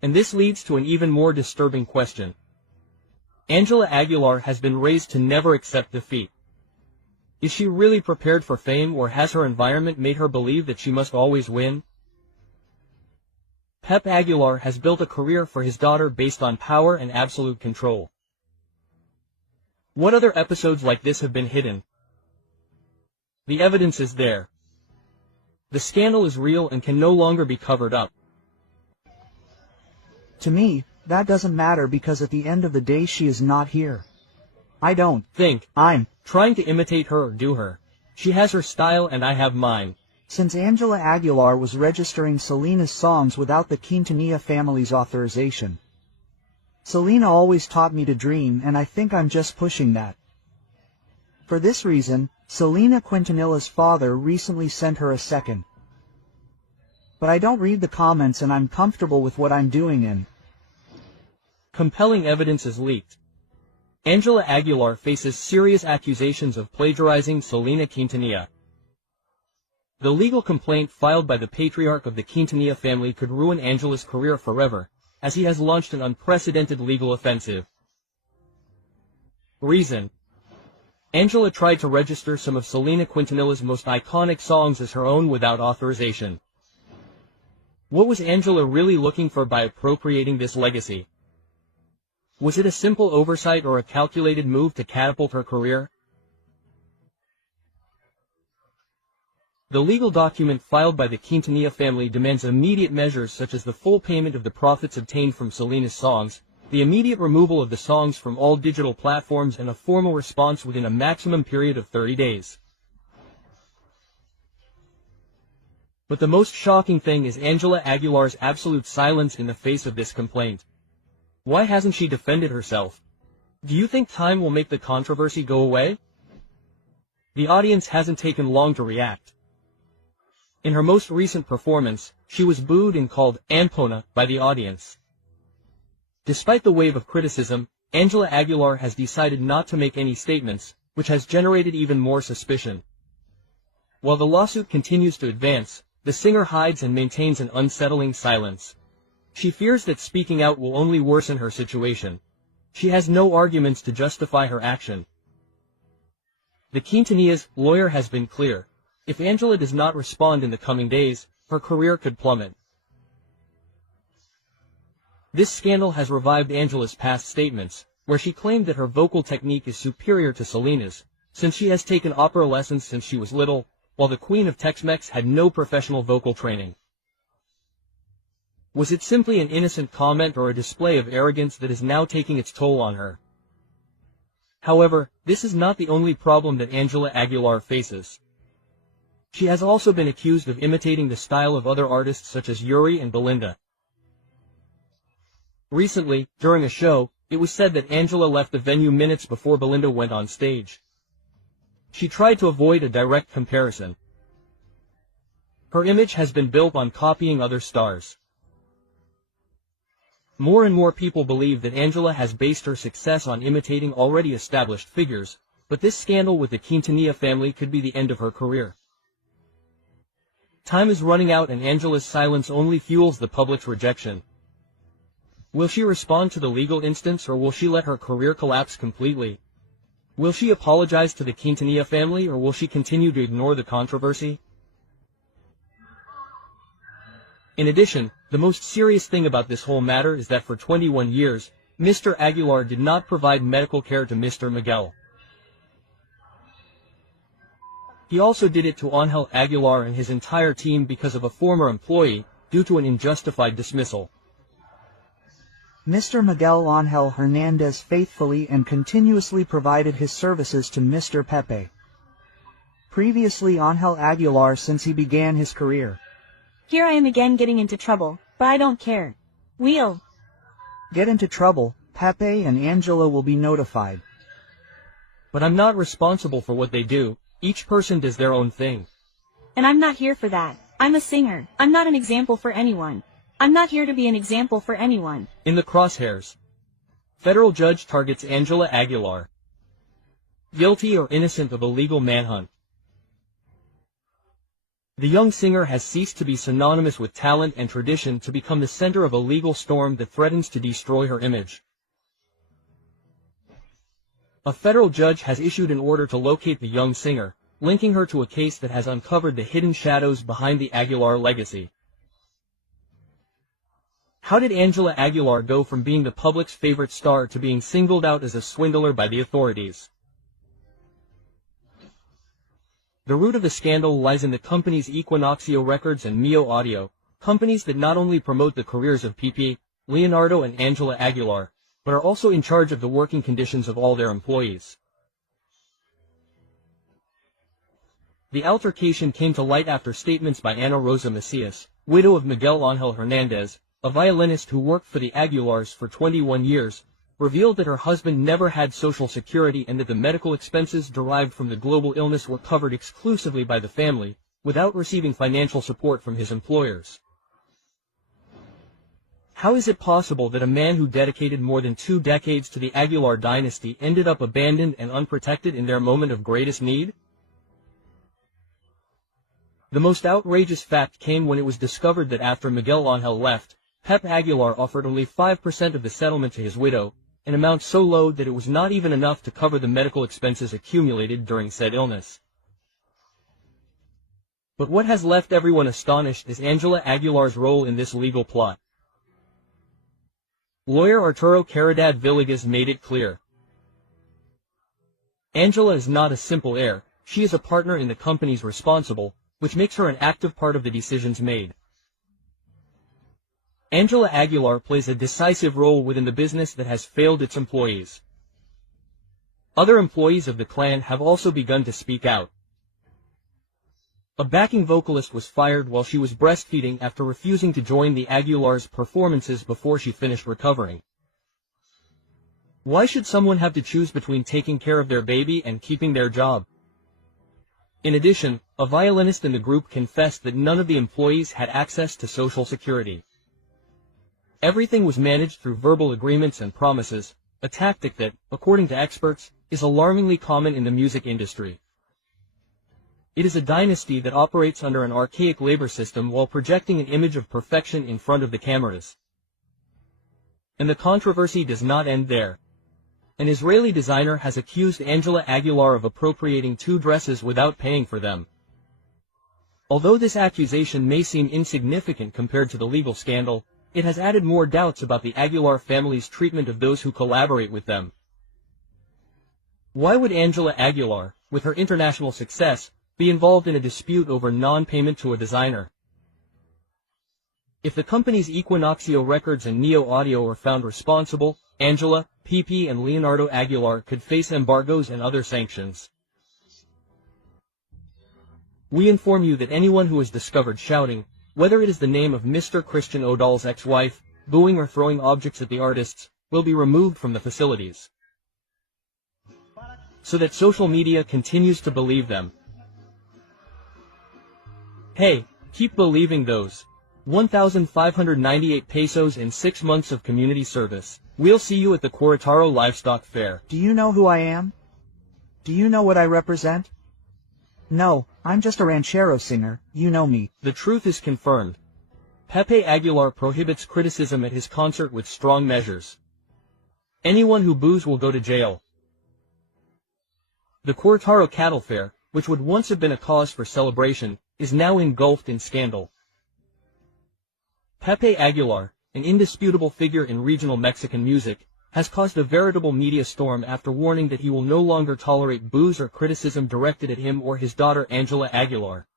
And this leads to an even more disturbing question. Angela Aguilar has been raised to never accept defeat. Is she really prepared for fame, or has her environment made her believe that she must always win? Pep Aguilar has built a career for his daughter based on power and absolute control. What other episodes like this have been hidden? The evidence is there. The scandal is real and can no longer be covered up. To me, that doesn't matter because at the end of the day she is not here. I don't think I'm trying to imitate her or do her. She has her style and I have mine. Since Angela Aguilar was registering Selena's songs without the Quintanilla family's authorization. Selena always taught me to dream, and I think I'm just pushing that. For this reason, Selena Quintanilla's father recently sent her a second. But I don't read the comments and I'm comfortable with what I'm doing in. Compelling evidence is leaked. Angela Aguilar faces serious accusations of plagiarizing Selena Quintanilla. The legal complaint filed by the patriarch of the Quintanilla family could ruin Angela's career forever, as he has launched an unprecedented legal offensive. Reason: Angela tried to register some of Selena Quintanilla's most iconic songs as her own without authorization. What was Angela really looking for by appropriating this legacy? Was it a simple oversight or a calculated move to catapult her career? The legal document filed by the Quintanilla family demands immediate measures such as the full payment of the profits obtained from Selena's songs, the immediate removal of the songs from all digital platforms, and a formal response within a maximum period of 30 days. But the most shocking thing is Angela Aguilar's absolute silence in the face of this complaint. Why hasn't she defended herself? Do you think time will make the controversy go away? The audience hasn't taken long to react. In her most recent performance, she was booed and called Ampona by the audience. Despite the wave of criticism, Angela Aguilar has decided not to make any statements, which has generated even more suspicion. While the lawsuit continues to advance, the singer hides and maintains an unsettling silence. She fears that speaking out will only worsen her situation. She has no arguments to justify her action. The Quintanilla's lawyer has been clear. If Angela does not respond in the coming days, her career could plummet. This scandal has revived Angela's past statements, where she claimed that her vocal technique is superior to Selena's, since she has taken opera lessons since she was little, while the Queen of Tex-Mex had no professional vocal training. Was it simply an innocent comment or a display of arrogance that is now taking its toll on her? However, this is not the only problem that Angela Aguilar faces. She has also been accused of imitating the style of other artists such as Yuri and Belinda. Recently, during a show, it was said that Angela left the venue minutes before Belinda went on stage. She tried to avoid a direct comparison. Her image has been built on copying other stars. More and more people believe that Angela has based her success on imitating already established figures, but this scandal with the Quintanilla family could be the end of her career. Time is running out and Angela's silence only fuels the public's rejection. Will she respond to the legal instance, or will she let her career collapse completely? Will she apologize to the Quintanilla family, or will she continue to ignore the controversy? In addition, the most serious thing about this whole matter is that for 21 years, Mr. Aguilar did not provide medical care to Mr. Miguel. He also did it to Ángela Aguilar and his entire team because of a former employee, due to an unjustified dismissal. Mr. Miguel Ángel Hernandez faithfully and continuously provided his services to Mr. Pepe. Previously Ángela Aguilar since he began his career. Here I am again getting into trouble, but I don't care. We'll get into trouble, Pepe and Angela will be notified. But I'm not responsible for what they do. Each person does their own thing. And I'm not here for that. I'm a singer. I'm not an example for anyone. I'm not here to be an example for anyone. In the crosshairs. Federal judge targets Angela Aguilar. guilty or innocent of a legal manhunt. The young singer has ceased to be synonymous with talent and tradition to become the center of a legal storm that threatens to destroy her image. A federal judge has issued an order to locate the young singer, linking her to a case that has uncovered the hidden shadows behind the Aguilar legacy. How did Angela Aguilar go from being the public's favorite star to being singled out as a swindler by the authorities? The root of the scandal lies in the companies Equinoxio Records and Mio Audio, companies that not only promote the careers of Pepe, Leonardo and Angela Aguilar, but are also in charge of the working conditions of all their employees. The altercation came to light after statements by Ana Rosa Macias, widow of Miguel Ángel Hernandez, a violinist who worked for the Aguilars for 21 years, revealed that her husband never had Social Security and that the medical expenses derived from the global illness were covered exclusively by the family, without receiving financial support from his employers. How is it possible that a man who dedicated more than 2 decades to the Aguilar dynasty ended up abandoned and unprotected in their moment of greatest need? The most outrageous fact came when it was discovered that after Miguel Ángel left, Pep Aguilar offered only 5% of the settlement to his widow, an amount so low that it was not even enough to cover the medical expenses accumulated during said illness. But what has left everyone astonished is Angela Aguilar's role in this legal plot. Lawyer Arturo Caridad Villegas made it clear. Angela is not a simple heir, she is a partner in the companies responsible, which makes her an active part of the decisions made. Angela Aguilar plays a decisive role within the business that has failed its employees. Other employees of the clan have also begun to speak out. A backing vocalist was fired while she was breastfeeding after refusing to join the Aguilar's performances before she finished recovering. Why should someone have to choose between taking care of their baby and keeping their job? In addition, a violinist in the group confessed that none of the employees had access to Social Security. Everything was managed through verbal agreements and promises, a tactic that, according to experts, is alarmingly common in the music industry. It is a dynasty that operates under an archaic labor system while projecting an image of perfection in front of the cameras. And the controversy does not end there. An Israeli designer has accused Angela Aguilar of appropriating 2 dresses without paying for them. Although this accusation may seem insignificant compared to the legal scandal, it has added more doubts about the Aguilar family's treatment of those who collaborate with them. Why would Angela Aguilar, with her international success, be involved in a dispute over non-payment to a designer? If the companies Equinoxio Records and Neo Audio are found responsible, Angela, Pepe and Leonardo Aguilar could face embargoes and other sanctions. We inform you that anyone who is discovered shouting, whether it is the name of Mr. Christian Odal's ex-wife, booing or throwing objects at the artists, will be removed from the facilities. So that social media continues to believe them. Hey, keep believing those 1,598 pesos in 6 months of community service. We'll see you at the Querétaro Livestock Fair. Do you know who I am? Do you know what I represent? No, I'm just a ranchero singer, you know me. The truth is confirmed. Pepe Aguilar prohibits criticism at his concert with strong measures. Anyone who boos will go to jail. The Querétaro Cattle Fair, which would once have been a cause for celebration, is now engulfed in scandal. Pepe Aguilar, an indisputable figure in regional Mexican music, has caused a veritable media storm after warning that he will no longer tolerate boos or criticism directed at him or his daughter Angela Aguilar.